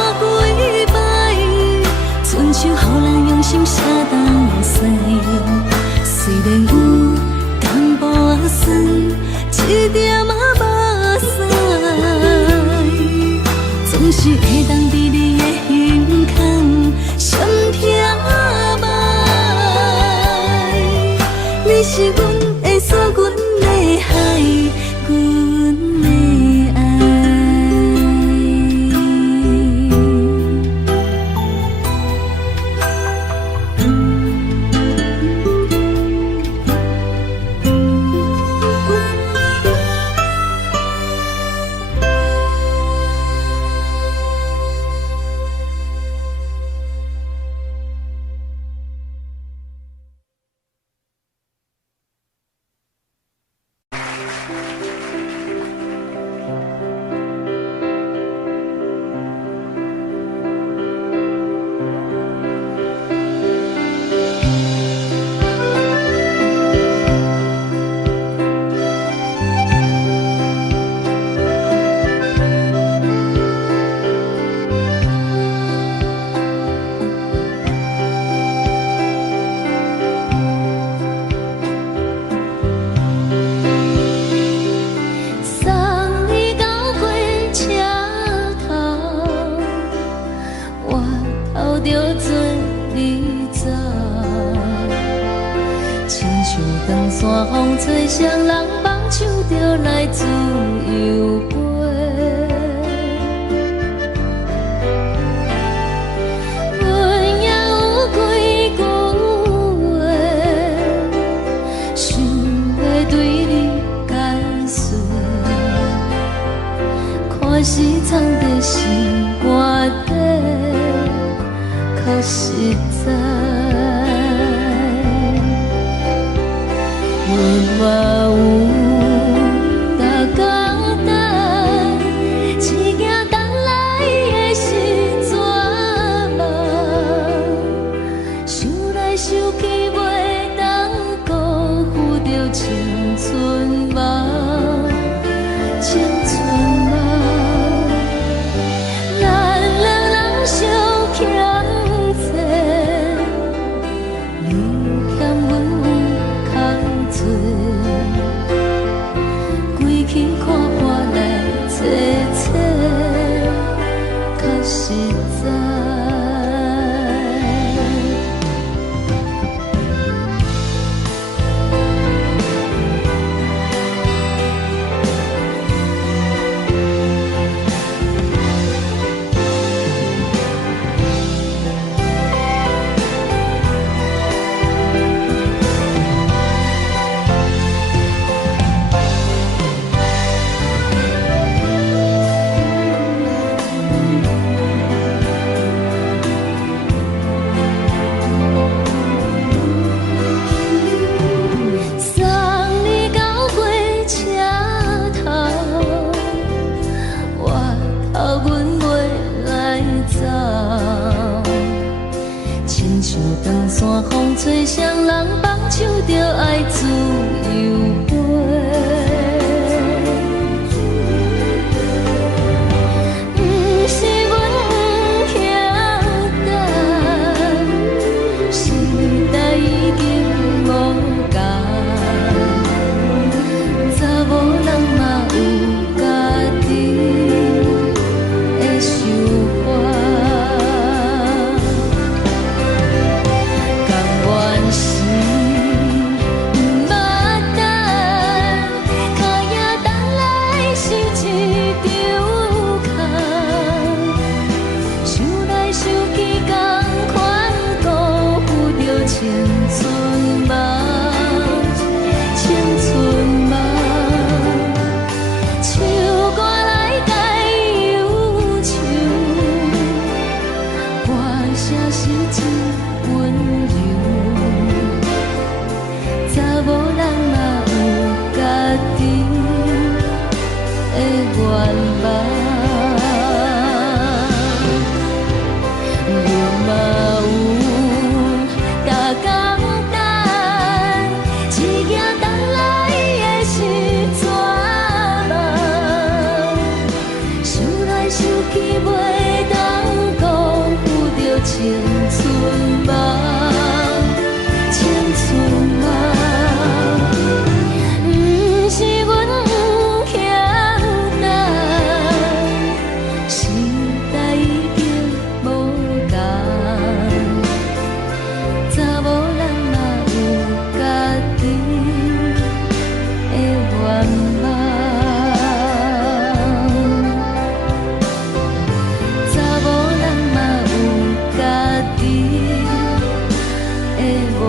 几摆，亲像予人用心写东西。虽然有淡薄酸，一点仔目屎，总是会当伫你的胸腔闪听觅。你是阮的锁，阮的海，阮的爱。吹双人放手着来自由飞，阮也有几句话，想要对你解说，可是藏在心肝底，较实在。阮嘛有大简单，一件等来的是怎梦？想来想去袂当辜负着青春梦，青春梦。咱两人相欠债，你欠阮有空多。归去看破来切切，较实在。山风吹双人放手着爱自由飞，不是阮不晓得，时代已经无共，查某人嘛有家己的想法。是去袂当辜负着青春梦，青春梦。不是阮不晓等，时代已经无同，查某人嘛有家己的愿望。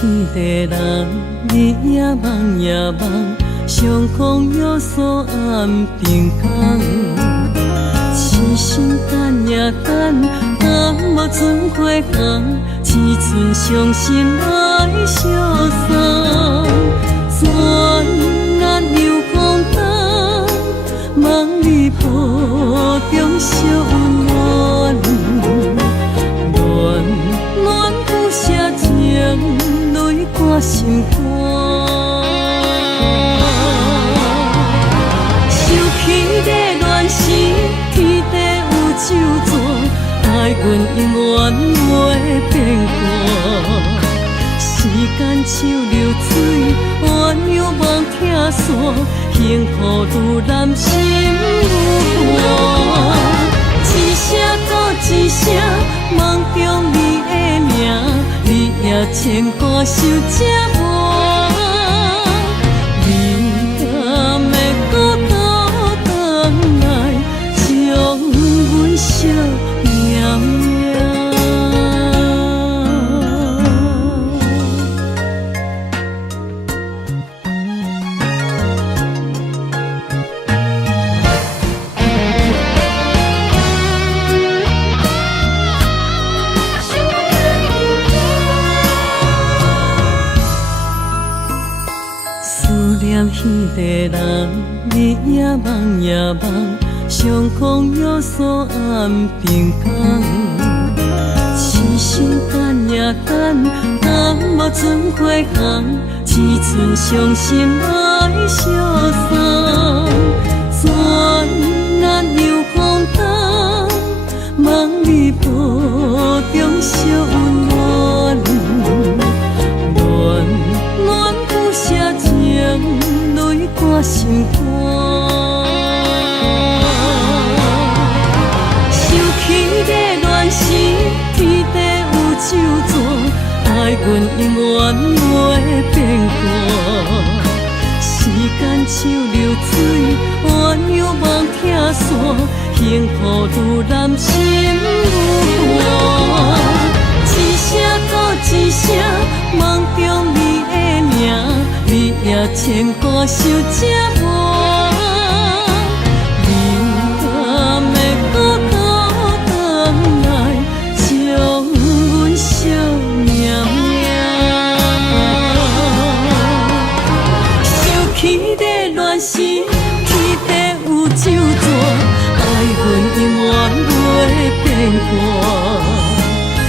彼个人，日夜梦夜梦，相逢约锁暗平空。痴心等也等，等无船花红，只剩伤心来相送。转眼又空灯，梦里抱中惜温暖，暖暖不舍情。泪挂心肝，想起的恋时，天地有手纸，爱阮永远袂变卦。时间像流水，鸳鸯望听线，幸福愈难心愈寒。一声搁一声，梦中你的名。你也牵挂受折磨，你敢会搁倒转来，将阮惜命命。彼个人，日夜梦夜梦，相逢约锁暗平空。痴心等也等，等无船花红，只剩伤心来相送。转眼又空灯，梦里抱中惜温暖，暖暖不舍情。泪挂心肝，想起的恋时，天地有手纸，爱阮永远袂变卦。时间像流水，鸳鸯望听线，幸福愈难心愈寒。一声搁一声，梦中你的名。你也牵挂受折磨，你敢会搁倒转来，将阮惜命命。想起的恋时，天地有手纸，爱阮永远袂变卦。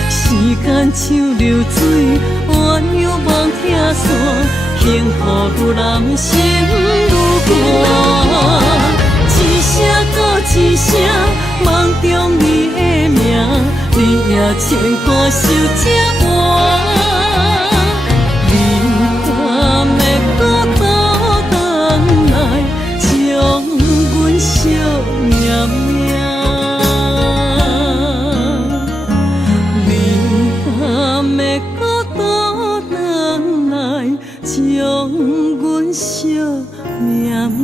时间像流水，鸳鸯望听线，幸福愈人生愈寒。一声搁一声，梦中你的名，你也牵挂受这换。你敢会搁倒转来，将阮惜命命？你敢会搁倒转来，将阮惜命命？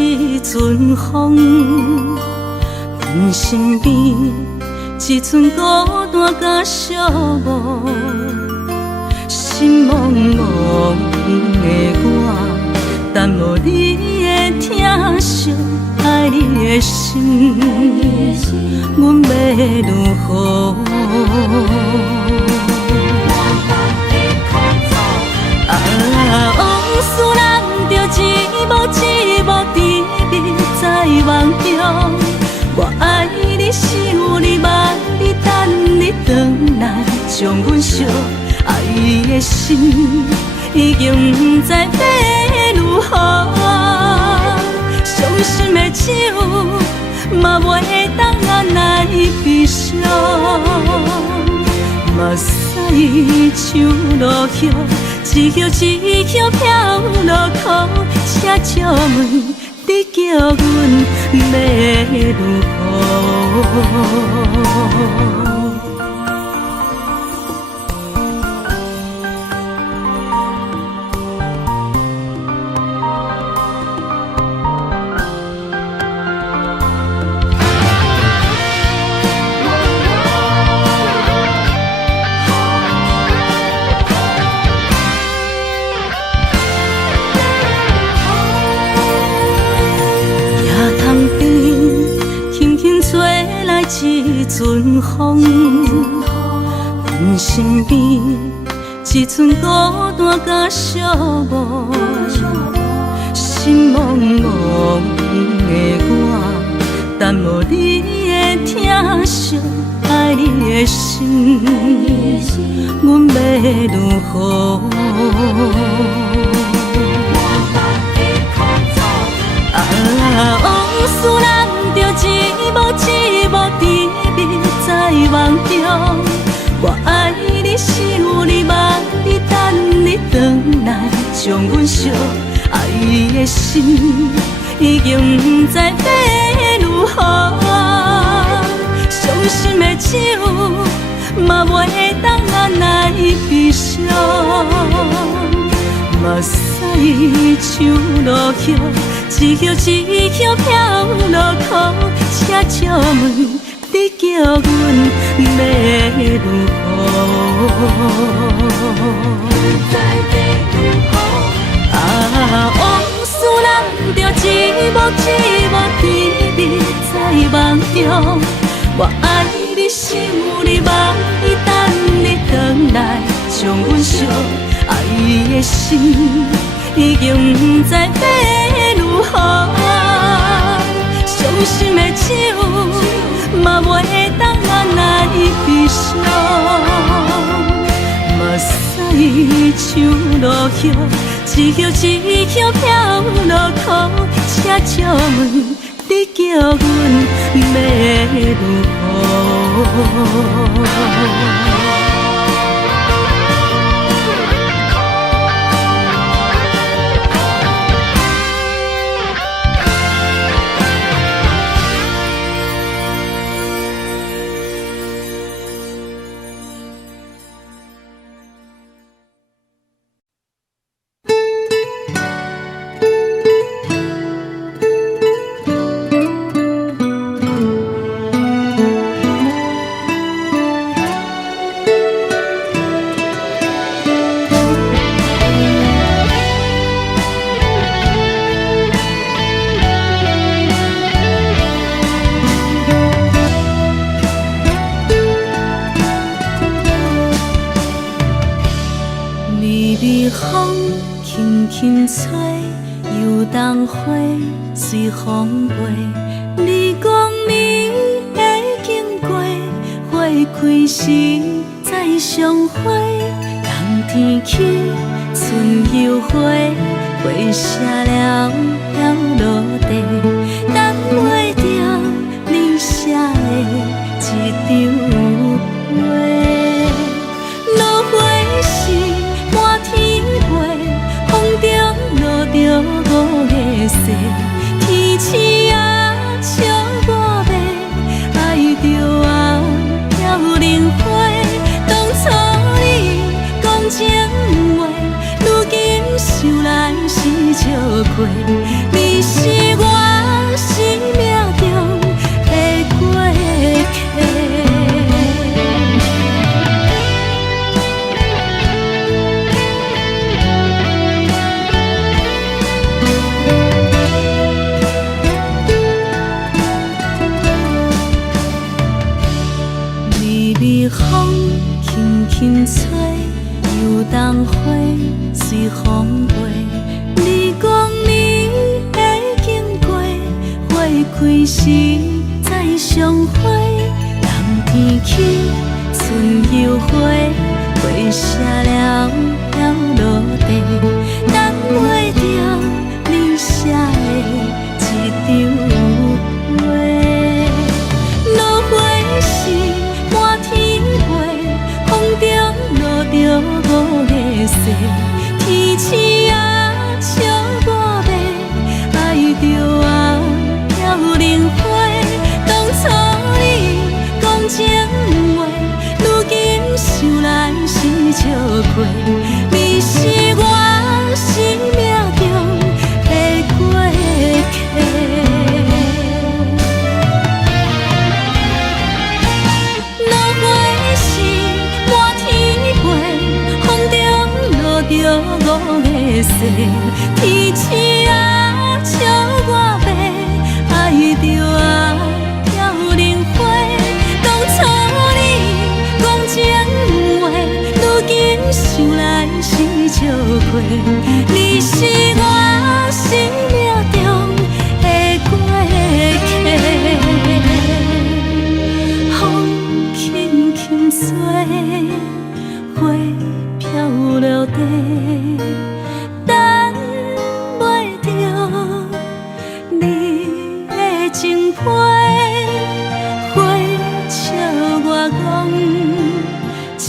一阵风，阮身边一阵孤单甲寂寞，心茫茫的我，等无你的疼惜，爱你的心，阮要如何？往事人着一幕一幕甜蜜在梦中，我爱你想你望你等你回来，将阮惜爱的心已经不知要如何。伤心的手嘛袂当按来悲伤，目屎像落雨。一叶一叶飘落雨，车照问你叫阮要如何？一阵风，阮身边一阵孤单甲寂寞，心茫茫的我，等无你的疼惜，爱你的心，阮要如何？往事人着一幕一幕甜蜜在梦中，我爱你想你望你等你回来，将阮惜爱的心已经不知要如何。伤心的手嘛袂当按来悲伤，目屎像落雨。一叶一叶飘落雨，车照问你叫阮要如何？往事人着一幕一幕甜蜜在梦中，我爱你想你望你等你回来，将阮惜爱的心已经不知要如何。伤心的手嘛袂当按来悲伤，目屎像落雨，一叶一叶飘落雨，车照问你叫阮要如何？轻吹，游动花随风飞。你讲你会经过，花开时再相会。冬天起，春又回，花谢了落地，等袂着你写的一张画。落花时满天飞，风中落着五个色，天星啊笑我迷，爱着我飘零花。当初你讲情话，如今想来是笑过。你是我生命中的过客。微微风轻轻吹，游动花随风飞。你讲你会经过，花开时再相会。冬天起，春又回，花谢了落地，等袂着你写的一张画。落花时满天飞，风中落着五个色，天星啊笑我迷，爱着我飘零花。当初你讲情话，如今想来是笑过。你是我生命中的过客。落花时满天飞，风中落着五个色，天星啊笑我迷，爱着我飘零花。当初你讲情话，如今想来是笑过。你是我生命中的过客。风轻轻吹，花飘落地，等袂着你的情批。花笑我讲情